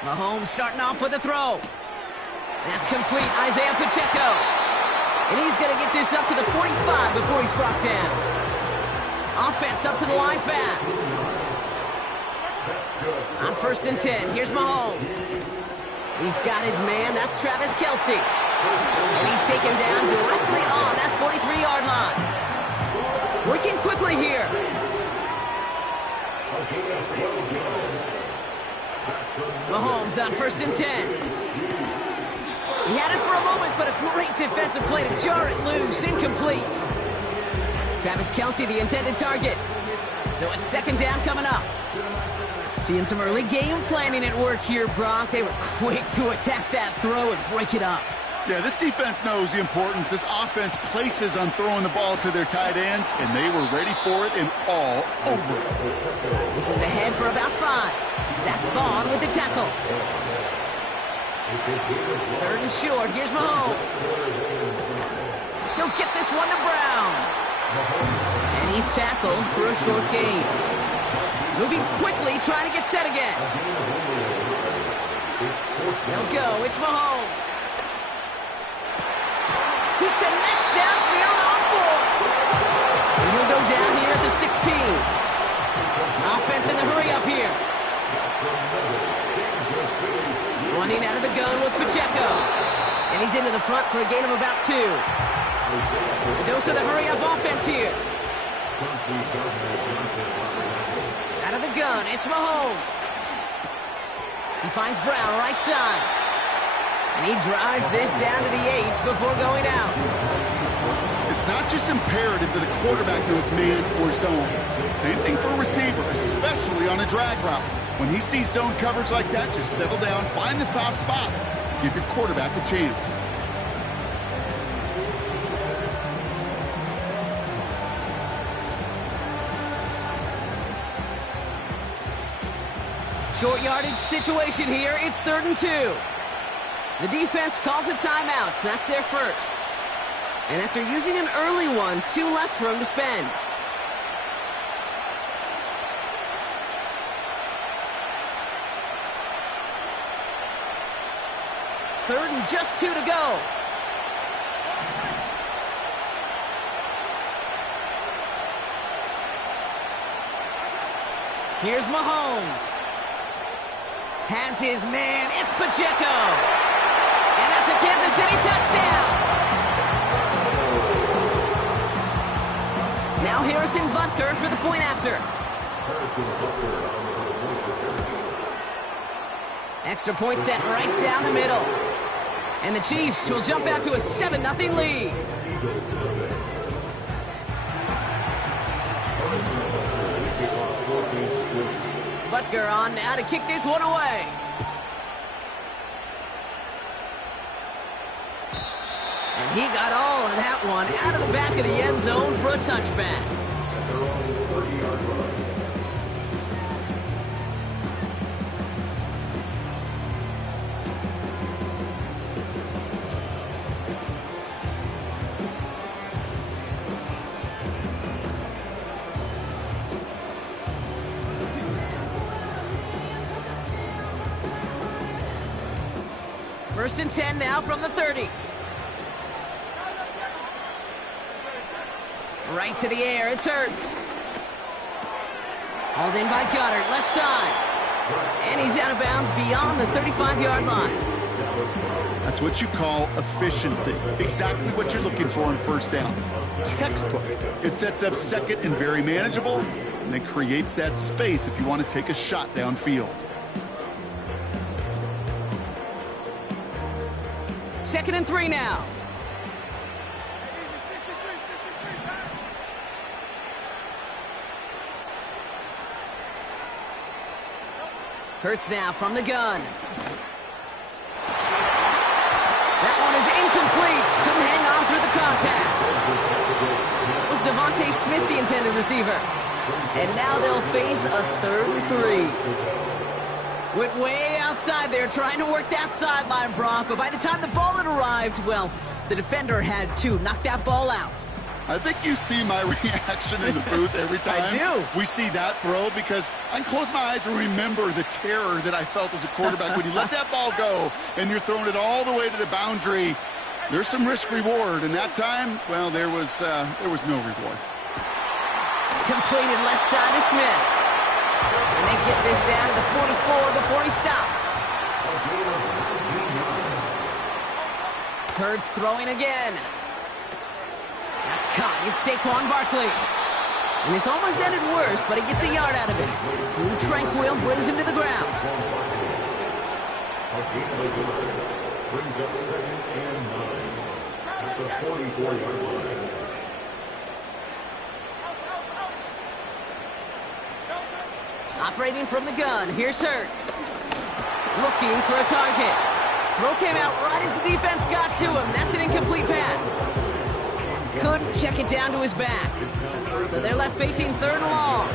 Mahomes starting off with a throw. That's complete, Isaiah Pacheco. And he's going to get this up to the 45 before he's brought down. Offense up to the line fast. On 1st and 10, here's Mahomes. He's got his man, that's Travis Kelce. And he's taken down directly on that 43-yard line. Working quickly here. Mahomes on 1st and 10. He had it for a moment, but a great defensive play to jar it loose. Incomplete. Travis Kelce, the intended target. So it's 2nd down coming up. Seeing some early game planning at work here, Brock. They were quick to attack that throw and break it up. Yeah, this defense knows the importance this offense places on throwing the ball to their tight ends, and they were ready for it and all over it. This is ahead for about 5. Zach Vaughn with the tackle. 3rd and short. Here's Mahomes. He'll get this one to Brown. And he's tackled for a short gain. Moving quickly, trying to get set again. He'll go. It's Mahomes. He connects downfield on 4. And he'll go down here at the 16. Offense in the hurry up here. Running out of the gun with Pacheco. And he's into the front for a gain of about 2. The dose of the hurry up offense here. Out of the gun, it's Mahomes. He finds Brown right side. And he drives this down to the 8 before going out. It's not just imperative that a quarterback knows man or zone. Same thing for a receiver, especially on a drag route. When he sees zone coverage like that, just settle down, find the soft spot. Give your quarterback a chance. Short yardage situation here. It's 3rd and 2. The defense calls a timeout, so that's their first. And after using an early one, 2 left for him to spend. 3rd and just 2 to go. Here's Mahomes. Has his man. It's Pacheco. And that's a Kansas City touchdown. Now Harrison Butker for the point after. Extra point set right down the middle. And the Chiefs will jump out to a 7-0 lead. Butker on now to kick this one away. And he got all of that one out of the back of the end zone for a touchback. First and 10 now from the 30. Right to the air, it's Hurts. Hauled in by Goddard, left side. And he's out of bounds beyond the 35-yard line. That's what you call efficiency. Exactly what you're looking for on first down. Textbook. It sets up second and very manageable, and it creates that space if you want to take a shot downfield. 2nd and 3 now. Hurts now from the gun. That one is incomplete. Couldn't hang on through the contact. Was Devontae Smith the intended receiver? And now they'll face a 3rd and 3. Went way outside there trying to work that sideline, Brock. But by the time the ball had arrived, well, the defender had to knock that ball out. I think you see my reaction in the booth every time I do. we see that throw, because I can close my eyes and remember the terror that I felt as a quarterback when you let that ball go and you're throwing it all the way to the boundary. There's some risk reward, and that time, well, there was no reward. Completed left side to Smith. And they get this down to the 44 before he stopped. Hurts throwing again. That's caught. It's Saquon Barkley. And this almost ended worse, but he gets a yard out of it. Drew Tranquil brings him to the ground. Brings up 2nd and 9 at the 44-yard line. Operating from the gun, here's Hurts. Looking for a target. Throw came out right as the defense got to him. That's an incomplete pass. Couldn't check it down to his back. So they're left facing 3rd and long.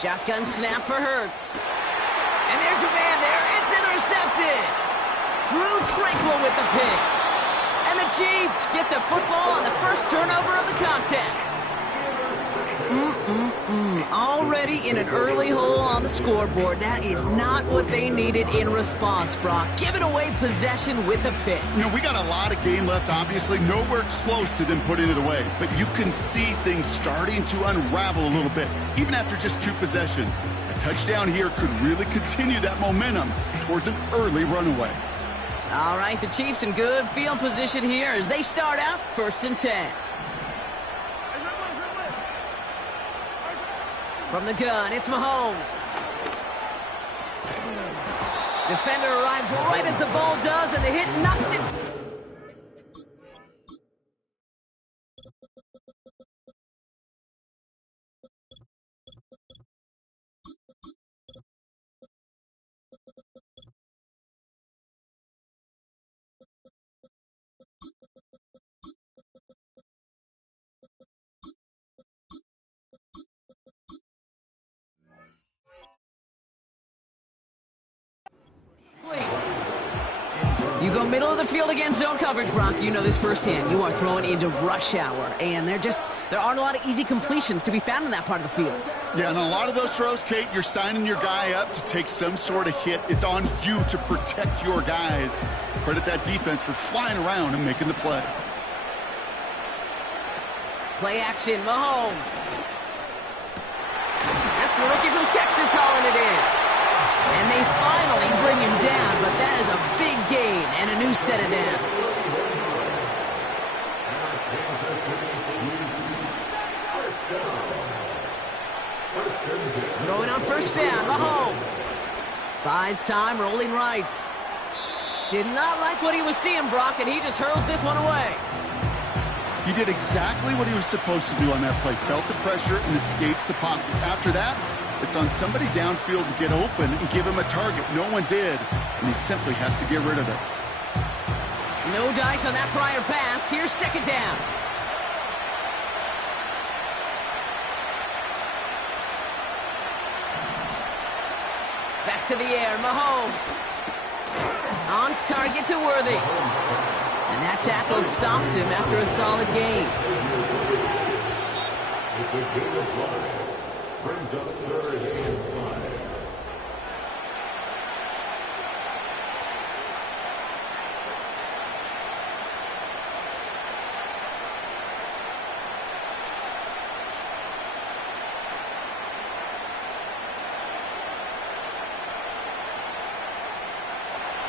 Shotgun snap for Hurts. And there's a man there. It's intercepted. Drew Tranquil with the pick. And the Chiefs get the football on the first turnover of the contest. Already in an early hole on the scoreboard. That is not what they needed in response, Brock. Giving away possession with a pick. You know, we got a lot of game left, obviously. Nowhere close to them putting it away. But you can see things starting to unravel a little bit, even after just 2 possessions. A touchdown here could really continue that momentum towards an early runaway. All right, the Chiefs in good field position here as they start out 1st and 10. From the gun, it's Mahomes. Defender arrives right as the ball does, and the hit knocks it So middle of the field against zone coverage, Brock. You know this firsthand. You are throwing into rush hour, and there aren't a lot of easy completions to be found in that part of the field. Yeah, and a lot of those throws, Kate, you're signing your guy up to take some sort of hit. It's on you to protect your guys. Credit that defense for flying around and making the play. Play action, Mahomes. That's the rookie from Texas hauling it in. And they finally bring him down, but that is a big gain and a new set of downs. Throwing on first down, Mahomes. Buys time, rolling right. Did not like what he was seeing, Brock, and he just hurls this one away. He did exactly what he was supposed to do on that play. Felt the pressure and escapes the pocket. After that, it's on somebody downfield to get open and give him a target. No one did, and he simply has to get rid of it. No dice on that prior pass. Here's second down. Back to the air, Mahomes. On target to Worthy. And that tackle stops him after a solid gain. It's a gain of 5. Brings up 3rd and 5.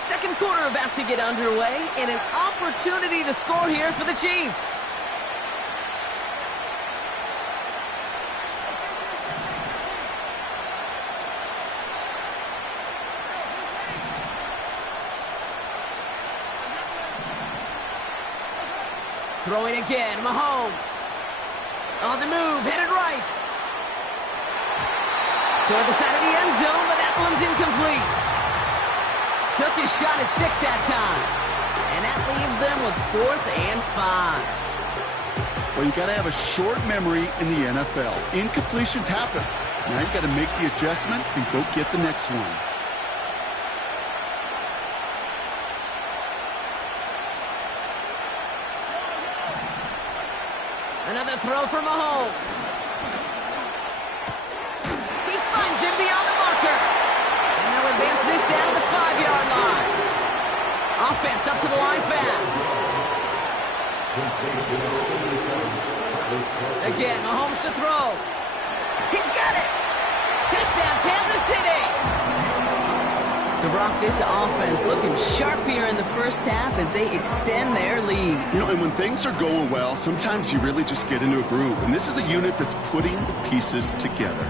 Second quarter about to get underway, and an opportunity to score here for the Chiefs. Throwing again, Mahomes. On the move, headed right. Toward the side of the end zone, but that one's incomplete. Took his shot at 6 that time. And that leaves them with 4th and 5. Well, you got to have a short memory in the NFL. Incompletions happen. Now you got to make the adjustment and go get the next one. Another throw for Mahomes. He finds him beyond the marker. And they'll advance this down to the 5-yard line. Offense up to the line fast. Again, Mahomes to throw. He's got it. Touchdown, Kansas City. So, Brock, this offense looking sharp here in the first half as they extend their lead. You know, and when things are going well, sometimes you really just get into a groove. And this is a unit that's putting the pieces together.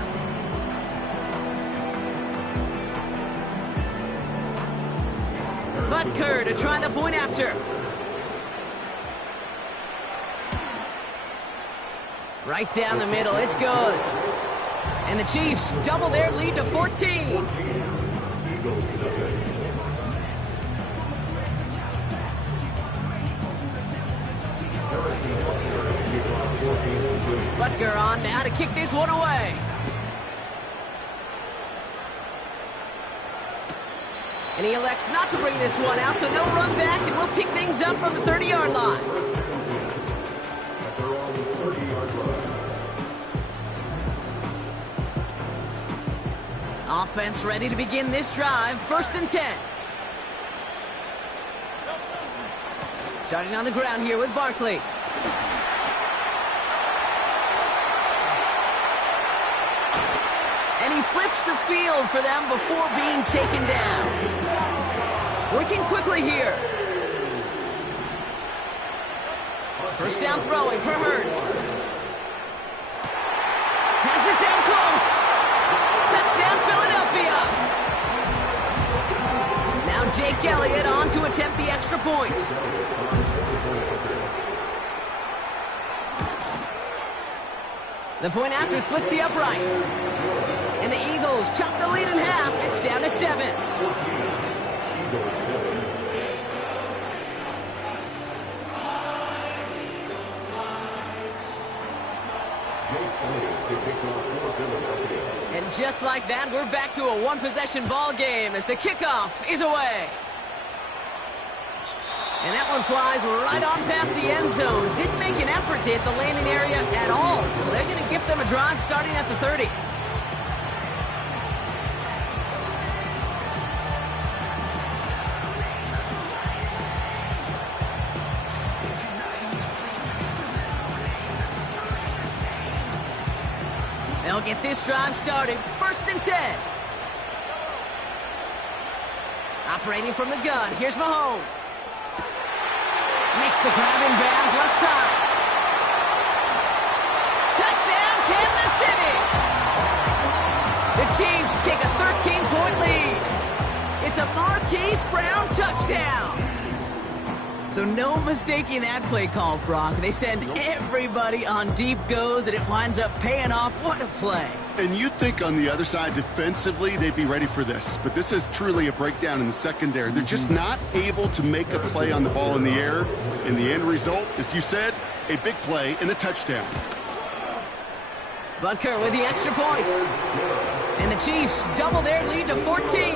Butker to try the point after. Right down the middle, it's good. And the Chiefs double their lead to 14. Butker on now to kick this one away. And he elects not to bring this one out, so no run back, and we'll pick things up from the 30-yard line. Offense ready to begin this drive. 1st and 10. Starting on the ground here with Barkley. And he flips the field for them before being taken down. Working quickly here. First down throwing for Hurts. Has it down close. Touchdown, Philadelphia. Now Jake Elliott on to attempt the extra point. The point after splits the uprights. And the Eagles chop the lead in half. It's down to 7. And just like that, we're back to a one-possession ball game as the kickoff is away. And that one flies right on past the end zone. Didn't make an effort to hit the landing area at all. So they're going to give them a drive starting at the 30. They'll get this drive started. 1st and 10. Operating from the gun. Here's Mahomes. Makes the grab in bounds left side. Touchdown, Kansas City! The Chiefs take a 13-point lead. It's a Marquise Brown touchdown. So no mistaking that play call, Brock. They send everybody on deep goes, and it winds up paying off. What a play. And you'd think on the other side, defensively, they'd be ready for this. But this is truly a breakdown in the secondary. They're just not able to make a play on the ball in the air. And the end result, as you said, a big play and a touchdown. Butker with the extra point. And the Chiefs double their lead to 14.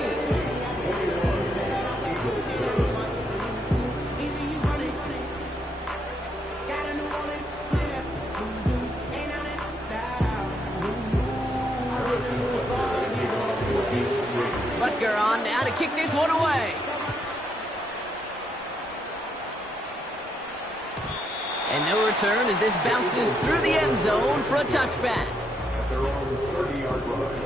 Butker on now to kick this one away. And no return as this bounces through the end zone for a touchback. At their own 30-yard line.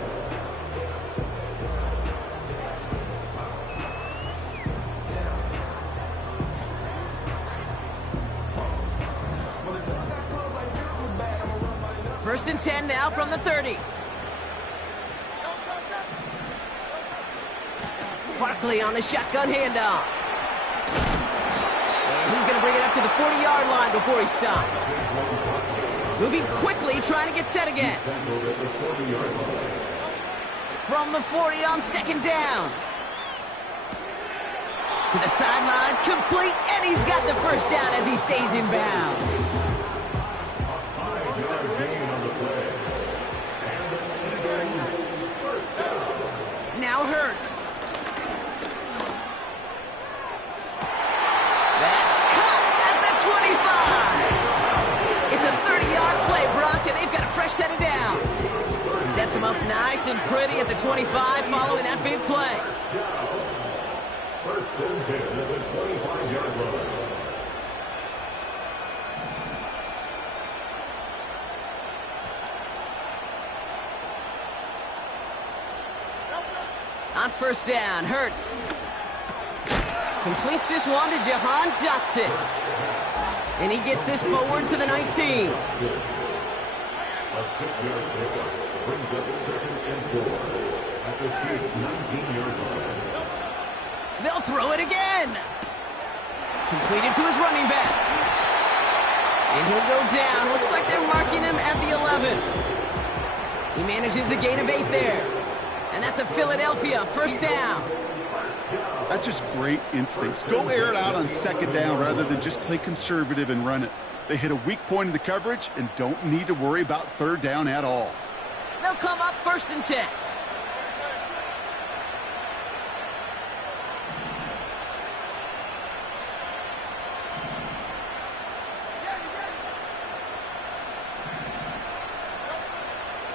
First and 10 now from the 30. Barkley on the shotgun handoff. And he's going to bring it up to the 40-yard line before he stops. Moving quickly, trying to get set again. From the 40 on 2nd down. To the sideline, complete, and he's got the first down as he stays in bounds. Now Hurts. That's cut at the 25. It's a 30-yard play, Brock, and they've got a fresh set of downs. Sets him up nice and pretty at the 25 following that big play. First and 10 at the 25-yard line. On 1st down, Hurts completes this one to Jahan Dotson. And he gets this forward to the 19. A 6-yard pickup brings up 2nd and 4 at the Chiefs' 19-yard line. They'll throw it again. Completed to his running back. And he'll go down. Looks like they're marking him at the 11. He manages a gain of 8 there. And that's a Philadelphia 1st down. That's just great instincts. Go air it out on 2nd down rather than just play conservative and run it. They hit a weak point in the coverage and don't need to worry about 3rd down at all. They'll come up 1st and 10.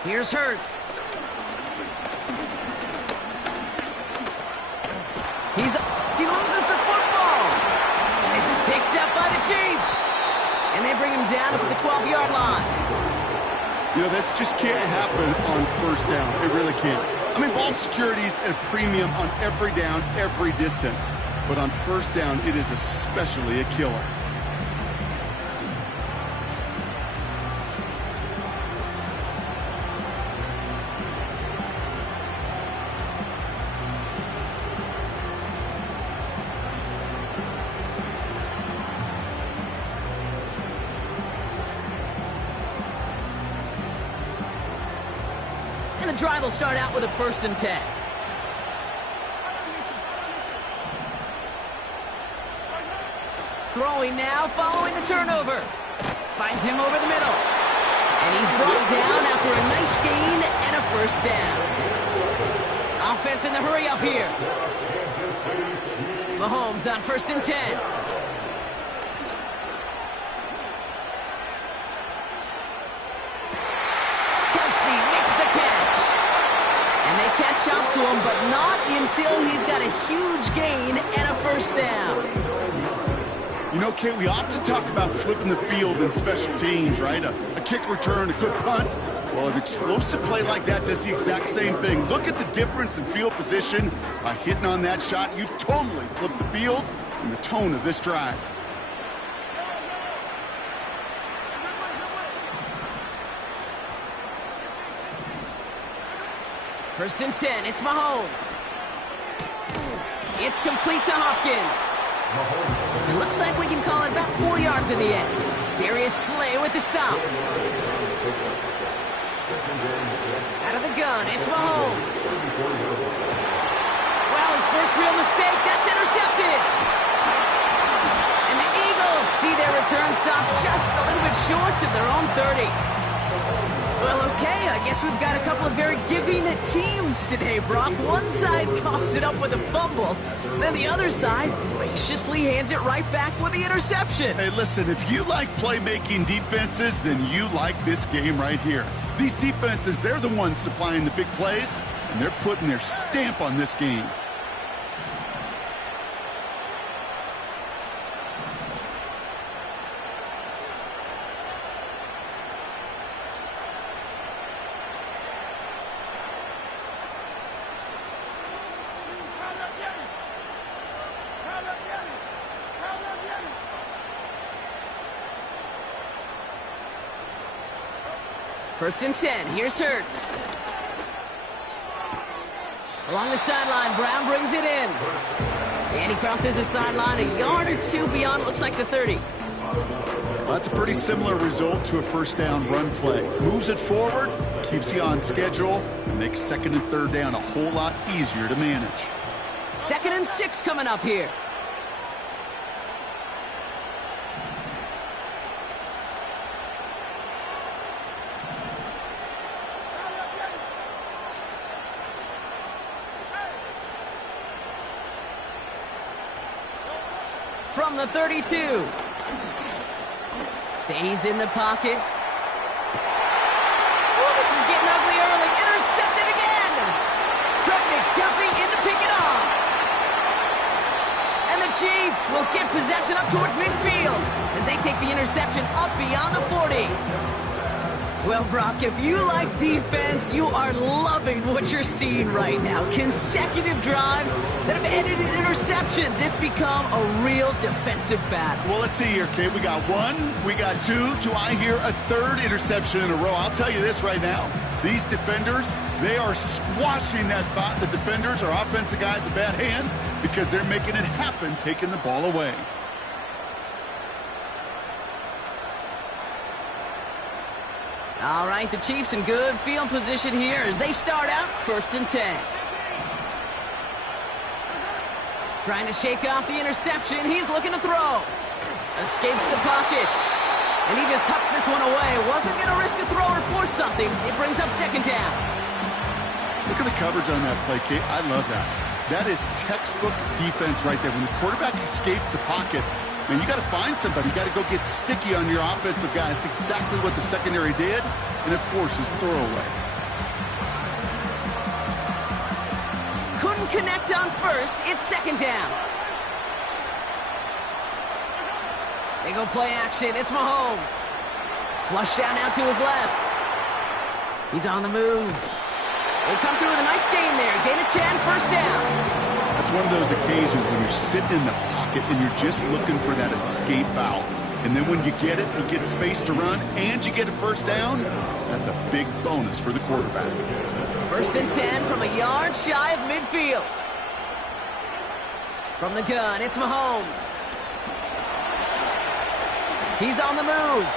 Here's Hurts. He loses the football. And this is picked up by the Chiefs. And they bring him down up at the 12-yard line. You know, this just can't happen on 1st down. It really can't. I mean, ball security's at a premium on every down, every distance. But on 1st down, it is especially a killer. And the drive will start out with a 1st and 10. Throwing now, following the turnover. Finds him over the middle. And he's brought down after a nice gain and a 1st down. Offense in the hurry up here. Mahomes on 1st and 10. catch up to him, but not until he's got a huge gain and a first down. You know, Kate, we often talk about flipping the field in special teams, right? A kick return, a good punt. Well, an explosive play like that does the exact same thing. Look at the difference in field position. By hitting on that shot, you've totally flipped the field and the tone of this drive. First and 10, it's Mahomes. It's complete to Hopkins. It looks like we can call it about 4 yards in the end. Darius Slay with the stop. Out of the gun, it's Mahomes. Well, his first real mistake, that's intercepted. And the Eagles see their return stop just a little bit short of their own 30. Well, okay, I guess we've got a couple of very giving teams today, Brock. One side coughs it up with a fumble, then the other side graciously hands it right back with the interception. Hey, listen, if you like playmaking defenses, then you like this game right here. These defenses, they're the ones supplying the big plays, and they're putting their stamp on this game. First and 10, here's Hurts. Along the sideline, Brown brings it in. And he crosses the sideline a yard or two beyond, it looks like the 30. Well, that's a pretty similar result to a first down run play. Moves it forward, keeps you on schedule, and makes second and third down a whole lot easier to manage. Second and 6 coming up here. From the 32. Stays in the pocket. Oh, this is getting ugly early. Intercepted again. Fred McDuffie in to pick it off. And the Chiefs will get possession up towards midfield as they take the interception up beyond the 40. Well, Brock, if you like defense, you are loving what you're seeing right now. Consecutive drives that have ended in interceptions. It's become a real defensive battle. Well, let's see here, Kate. We got one, we got two. Do I hear a third interception in a row? I'll tell you this right now. These defenders, they are squashing that thought the defenders are offensive guys in bad hands because they're making it happen, taking the ball away. All right, the Chiefs in good field position here as they start out first and 10. Trying to shake off the interception. He's looking to throw. Escapes the pocket. And he just hucks this one away. Wasn't going to risk a throw or force something. It brings up second down. Look at the coverage on that play, Kate. I love that. That is textbook defense right there. When the quarterback escapes the pocket, man, you got to find somebody. You got to go get sticky on your offensive guy. That's exactly what the secondary did, and it forces throwaway. Couldn't connect on first. It's second down. They go play action. It's Mahomes. Flush down now to his left. He's on the move. They come through with a nice gain there. Gain of 10, first down. That's one of those occasions when you're sitting in the pocket and you're just looking for that escape valve. And then when you get it, you get space to run, and you get a first down, that's a big bonus for the quarterback. First and 10 from a yard shy of midfield. From the gun, it's Mahomes. He's on the move.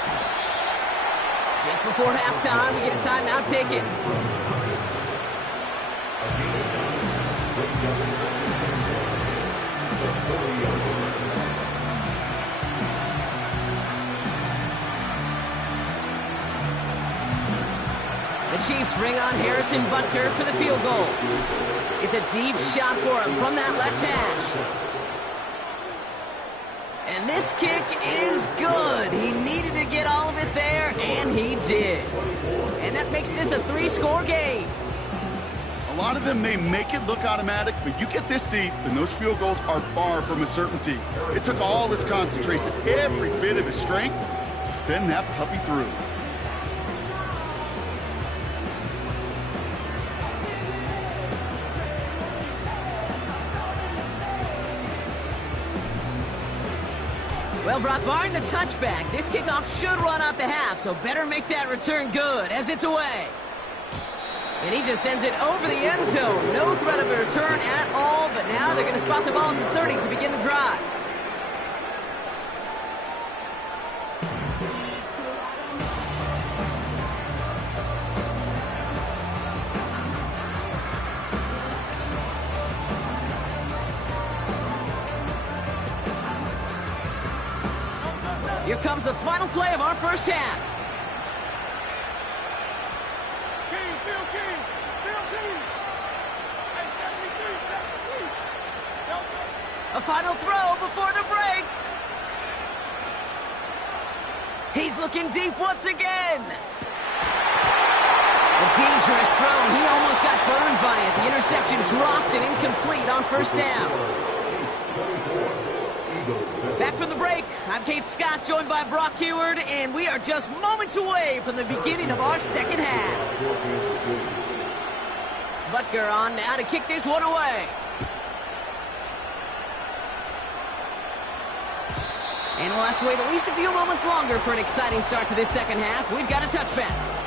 Just before halftime, we get a timeout taken. The Chiefs bring on Harrison Butker for the field goal. It's a deep shot for him from that left hash. And this kick is good. He needed to get all of it there, and he did. And that makes this a 3-score game. lot of them may make it look automatic, but you get this deep, and those field goals are far from a certainty. It took all his concentration, every bit of his strength, to send that puppy through. Well, Brock, barring the touchback, this kickoff should run out the half, so better make that return good as it's away. And he just sends it over the end zone. No threat of a return at all, but now they're going to spot the ball at the 30 to begin the drive. Here comes the final play of our first half. A final throw before the break. He's looking deep once again. A dangerous throw, and he almost got burned by it. The interception dropped and incomplete on first down. Back from the break, I'm Kate Scott, joined by Brock Heward, and we are just moments away from the beginning of our second half. Butker on now to kick this one away. And we'll have to wait at least a few moments longer for an exciting start to this second half. We've got a touchback.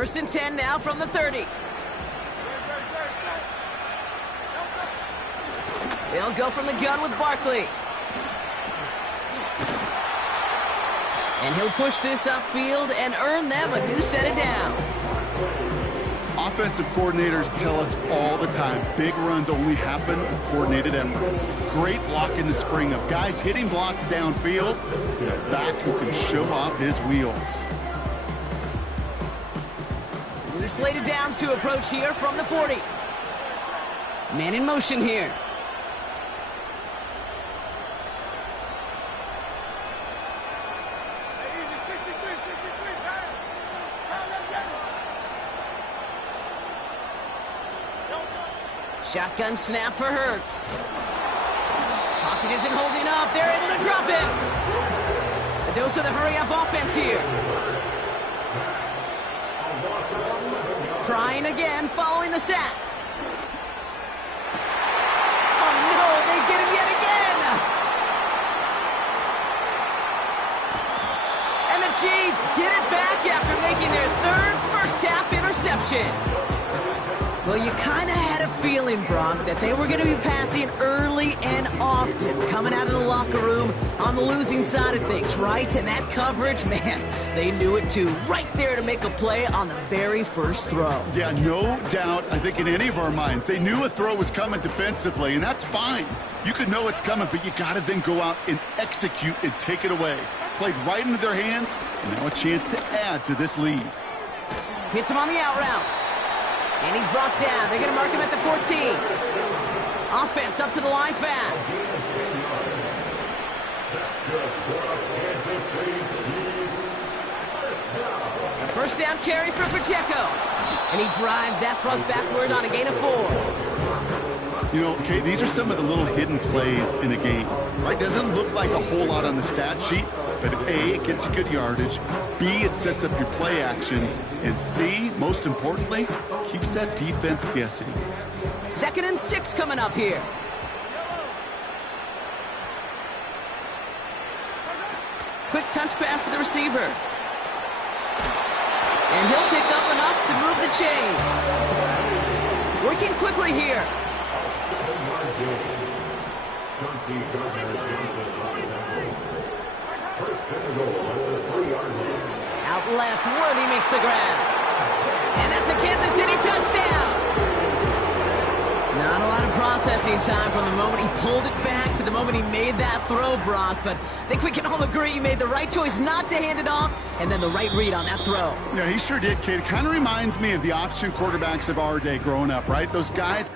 First and 10 now from the 30. They'll go from the gun with Barkley. And he'll push this upfield and earn them a new set of downs. Offensive coordinators tell us all the time, big runs only happen with coordinated efforts. Great block in the spring of guys hitting blocks downfield, and a back who can show off his wheels. New slated downs to approach here from the 40. Man in motion here. Shotgun snap for Hurts. Pocket isn't holding up. They're able to drop it. A dose of the hurry-up offense here. Trying again following the sack. Oh, no, they get him yet again. And the Chiefs get it back after making their third first-half interception. Well, you kind of had a feeling, Brock, that they were going to be passing early and often, coming out of the locker room on the losing side of things, right? And that coverage, man, they knew it too. Right there to make a play on the very first throw. Yeah, no doubt, I think in any of our minds, they knew a throw was coming defensively, and that's fine. You could know it's coming, but you got to then go out and execute and take it away. Played right into their hands, and now a chance to add to this lead. Hits him on the out route. And he's brought down. They're going to mark him at the 14. Offense up to the line fast. A first down carry for Pacheco. And he drives that front backward on a gain of 4. You know, okay, these are some of the little hidden plays in a game, right? Doesn't look like a whole lot on the stat sheet, but A, it gets you good yardage, B, it sets up your play action, and C, most importantly, keeps that defense guessing. 2nd and 6 coming up here. Quick touch pass to the receiver. And he'll pick up enough to move the chains. Working quickly here. Out left, Worthy makes the grab. And that's a Kansas City touchdown. Not a lot of processing time from the moment he pulled it back to the moment he made that throw, Brock. But I think we can all agree he made the right choice not to hand it off, and then the right read on that throw. Yeah, he sure did, kid. It kind of reminds me of the option quarterbacks of our day growing up, right? Those guys.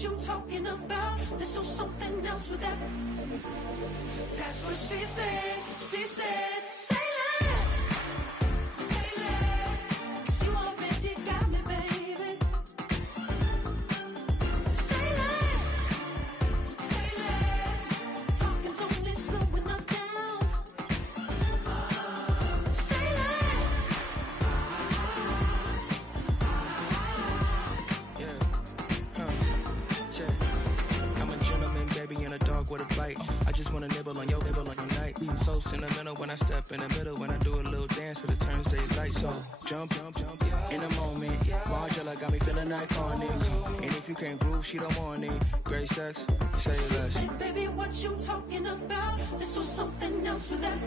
You talking about? Let's do something else with that. That's what she said. She said, say less. Say less. 'Cause you already got me, baby. Say less. Say less. Talking's only slowing us down. Say less. I'm a gentleman, baby, and a dog with a bite. I just wanna nibble on your night. So sentimental when I step in the middle. When I do a little dance, so it turns daylight. So jump, in a moment. Margella got me feeling iconic. And if you can't groove, she don't want it. Great sex, say less. She said, baby, what you talking about? Let's do something else with that.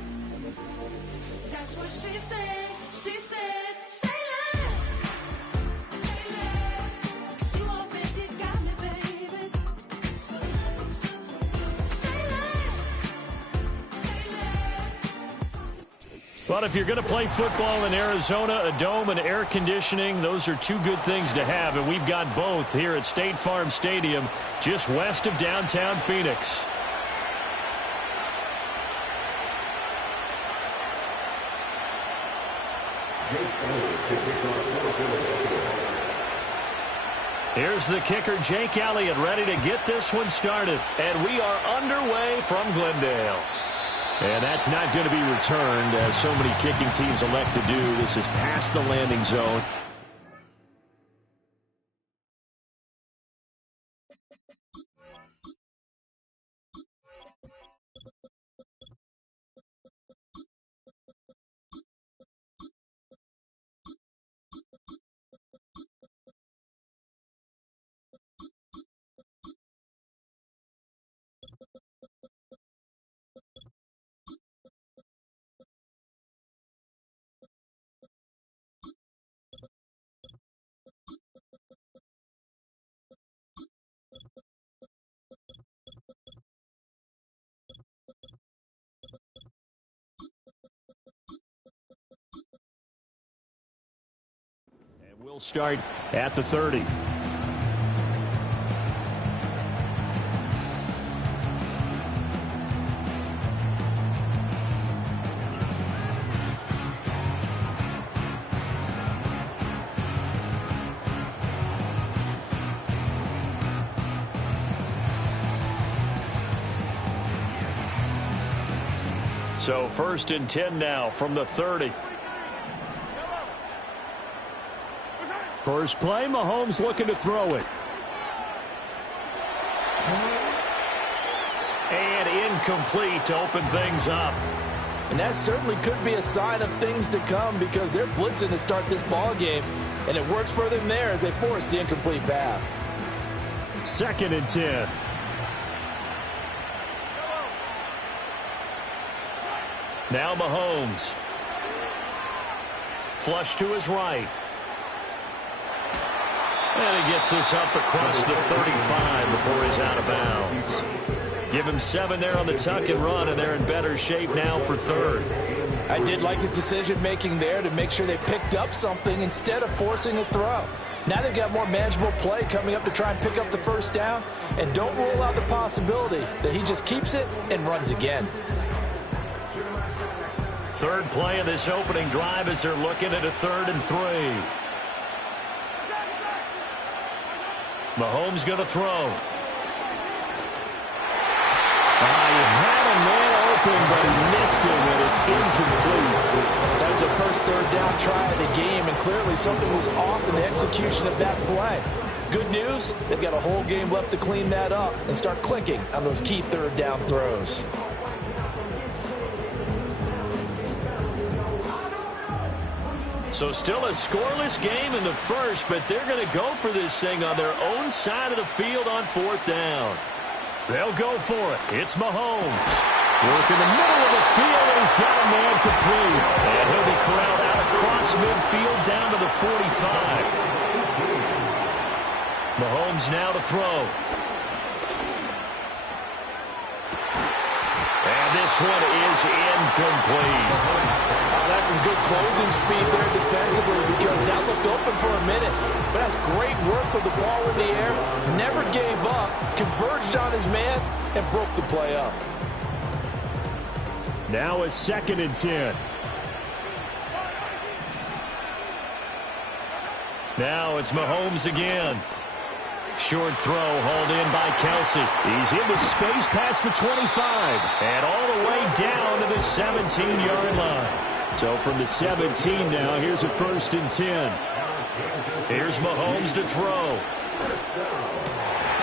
That's what she said. She said, say less. Say less. 'Cause you already got me, baby. Say less. Say less. But if you're going to play football in Arizona, a dome and air conditioning, those are two good things to have, and we've got both here at State Farm Stadium, just west of downtown Phoenix. Here's the kicker, Jake Elliott, ready to get this one started. And we are underway from Glendale. And that's not going to be returned, as so many kicking teams elect to do. This is past the landing zone. We'll start at the 30. So 1st and 10 now from the 30. First play, Mahomes looking to throw it. And incomplete to open things up. And that certainly could be a sign of things to come, because they're blitzing to start this ball game, and it works for them there as they force the incomplete pass. 2nd and 10. Now Mahomes. Flush to his right. And he gets this up across the 35 before he's out of bounds. Give him 7 there on the tuck and run, and they're in better shape now for 3rd. I did like his decision-making there to make sure they picked up something instead of forcing a throw. Now they've got more manageable play coming up to try and pick up the first down, and don't rule out the possibility that he just keeps it and runs again. 3rd play of this opening drive as they're looking at a 3rd and 3. Mahomes going to throw. He had a man open, but he missed him, and it's incomplete. That was the first 3rd down try of the game, and clearly something was off in the execution of that play. Good news, they've got a whole game left to clean that up and start clicking on those key 3rd down throws. So still a scoreless game in the first, but they're going to go for this thing on their own side of the field on 4th down. They'll go for it. It's Mahomes. Work in the middle of the field, and he's got a man complete. And he'll be corralled out across midfield down to the 45. Mahomes now to throw. And this one is incomplete. That's some good closing speed there defensively, because that looked open for a minute. But that's great work with the ball in the air. Never gave up, converged on his man, and broke the play up. Now a 2nd and 10. Now it's Mahomes again. Short throw hauled in by Kelsey. He's into space past the 25 and all the way down to the 17-yard line. So from the 17 now, here's a 1st and 10. Here's Mahomes to throw.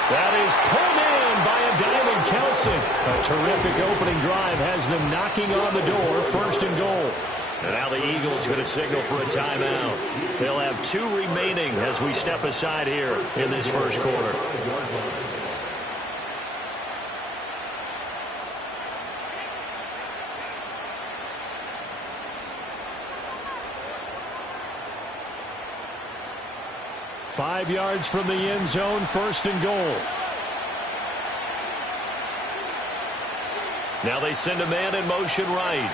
That is pulled in by a Diamond Kelson. A terrific opening drive has them knocking on the door, 1st and goal. And now the Eagles going to signal for a timeout. They'll have 2 remaining as we step aside here in this first quarter. Five yards from the end zone, 1st and goal. Now they send a man in motion right.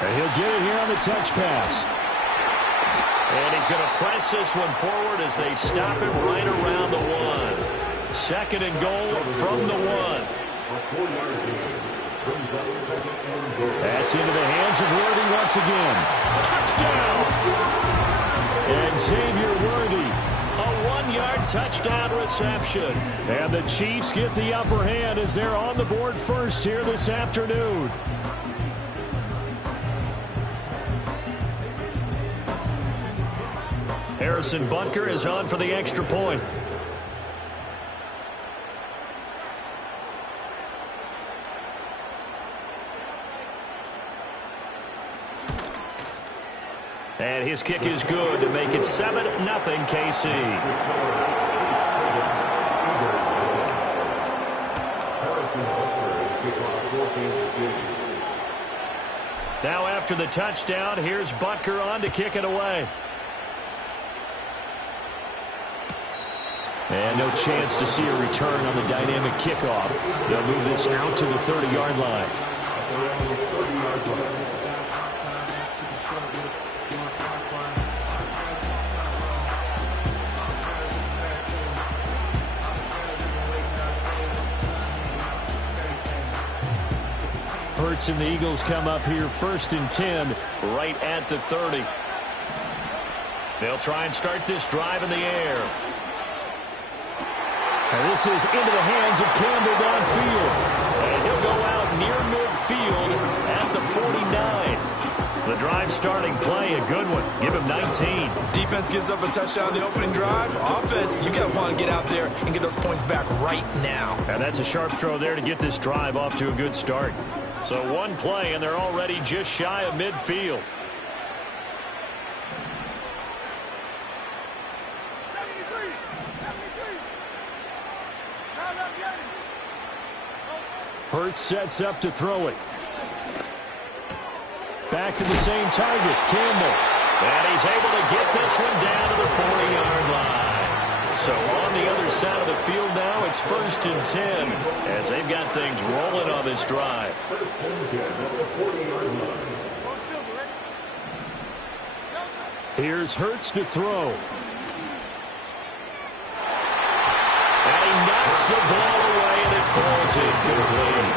And he'll get it here on the touch pass. And he's going to press this one forward as they stop him right around the 1. 2nd and goal from the 1. That's into the hands of Worthy once again. Touchdown! And Xavier Worthy, a 1-yard touchdown reception. And the Chiefs get the upper hand as they're on the board first here this afternoon. Harrison Butker is on for the extra point. And his kick is good to make it 7-0 KC. Now after the touchdown, here's Butker on to kick it away. And no chance to see a return on the dynamic kickoff. They'll move this out to the 30-yard line. Hurts and the Eagles come up here 1st and 10 right at the 30. They'll try and start this drive in the air. And this is into the hands of Campbell downfield. And he'll go out near midfield at the 49. The drive starting play, a good one. Give him 19. Defense gives up a touchdown in the opening drive. Offense, you got to want to get out there and get those points back right now. And that's a sharp throw there to get this drive off to a good start. So 1 play, and they're already just shy of midfield. Hurts sets up to throw it. Back to the same target, Campbell. And he's able to get this one down to the 40-yard line. So on the other side of the field now, it's 1st and 10 as they've got things rolling on this drive. Here's Hurts to throw. And he knocks the ball away, and it falls incomplete.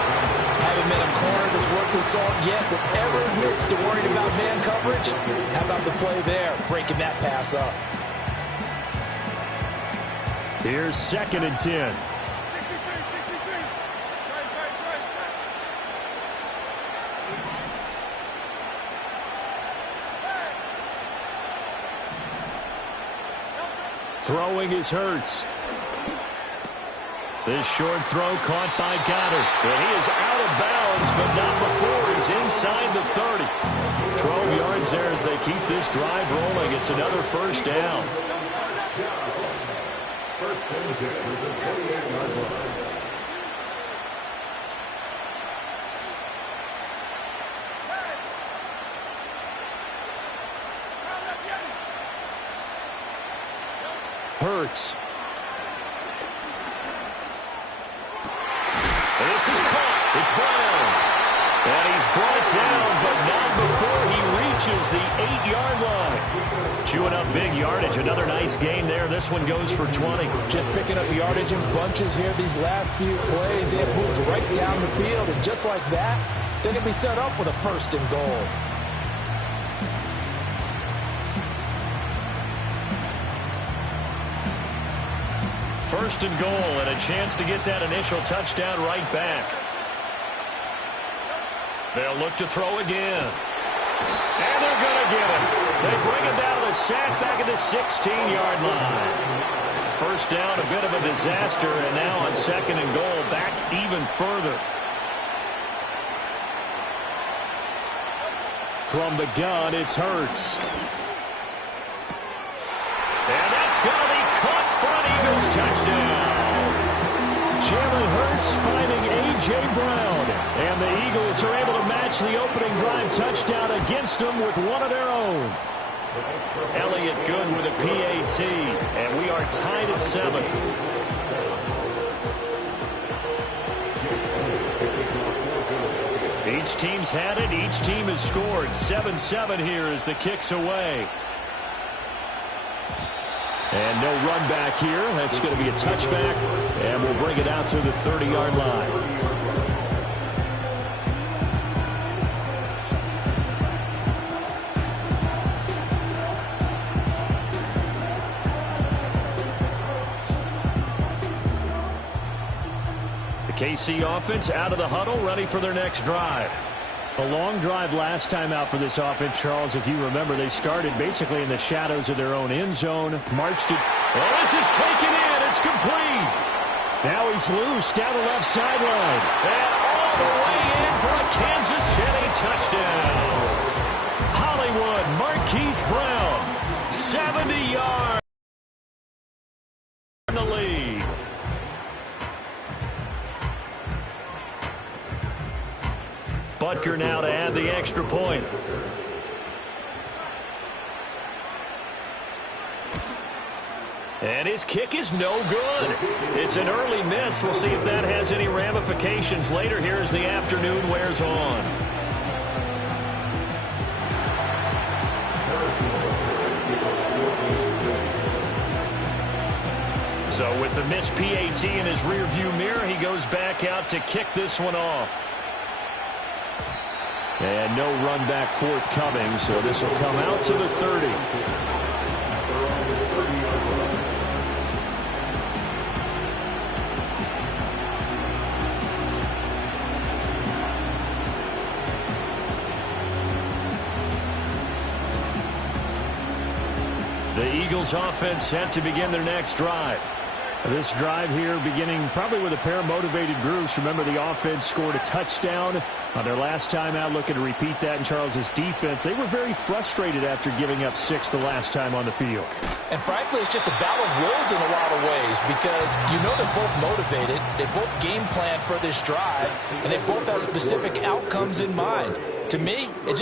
Haven't met a corner that's worth the salt yet that ever admits to worrying about man coverage. How about the play there, breaking that pass up? Here's 2nd and 10. Throwing is Hurts. This short throw caught by Goddard. And he is out of bounds, but not before he's inside the 30. 12 yards there as they keep this drive rolling. It's another 1st down. Hurts. And this is caught. It's Brown. And he's brought down, but not before he reaches the 8-yard line. Chewing up big yardage. Another nice gain there. This one goes for 20. Just picking up yardage in bunches here these last few plays. They have moved right down the field, and just like that, they can be set up with a 1st and goal. First and goal, and a chance to get that initial touchdown right back. They'll look to throw again. And they're going to get it. They bring it down to the sack back at the 16-yard line. first down, a bit of a disaster, and now on 2nd and goal, back even further. From the gun, it's Hurts. And that's going to be caught for an Eagles touchdown. Jalen Hurts finding A.J. Brown. And the Eagles are able to match the opening drive touchdown against them with one of their own. Elliott good with a PAT. And we are tied at 7. Each team's had it. Each team has scored. 7-7 here as the kick's away. And no run back here. That's going to be a touchback. And we'll bring it out to the 30-yard line. The KC offense out of the huddle, ready for their next drive. A long drive last time out for this offense, Charles. If you remember, they started basically in the shadows of their own end zone. Marched it. Oh, this is taken in. It's complete. Now he's loose down the left sideline. And all the way in for a Kansas City touchdown. Hollywood Marquise Brown, 70 yards in the lead. Butker now to add the extra point. And his kick is no good. It's an early miss. We'll see if that has any ramifications later here as the afternoon wears on. So with the missed PAT in his rearview mirror, he goes back out to kick this one off. And no run back forthcoming, so this will come out to the 30. The Eagles offense set to begin their next drive. This drive here beginning probably with a pair of motivated groups. Remember, the offense scored a touchdown on their last time out, looking to repeat that in Charles's defense. They were very frustrated after giving up 6 the last time on the field. And frankly, it's just a battle of wills in a lot of ways because you know they're both motivated. They both game plan for this drive, and they both have specific outcomes in mind. To me, it just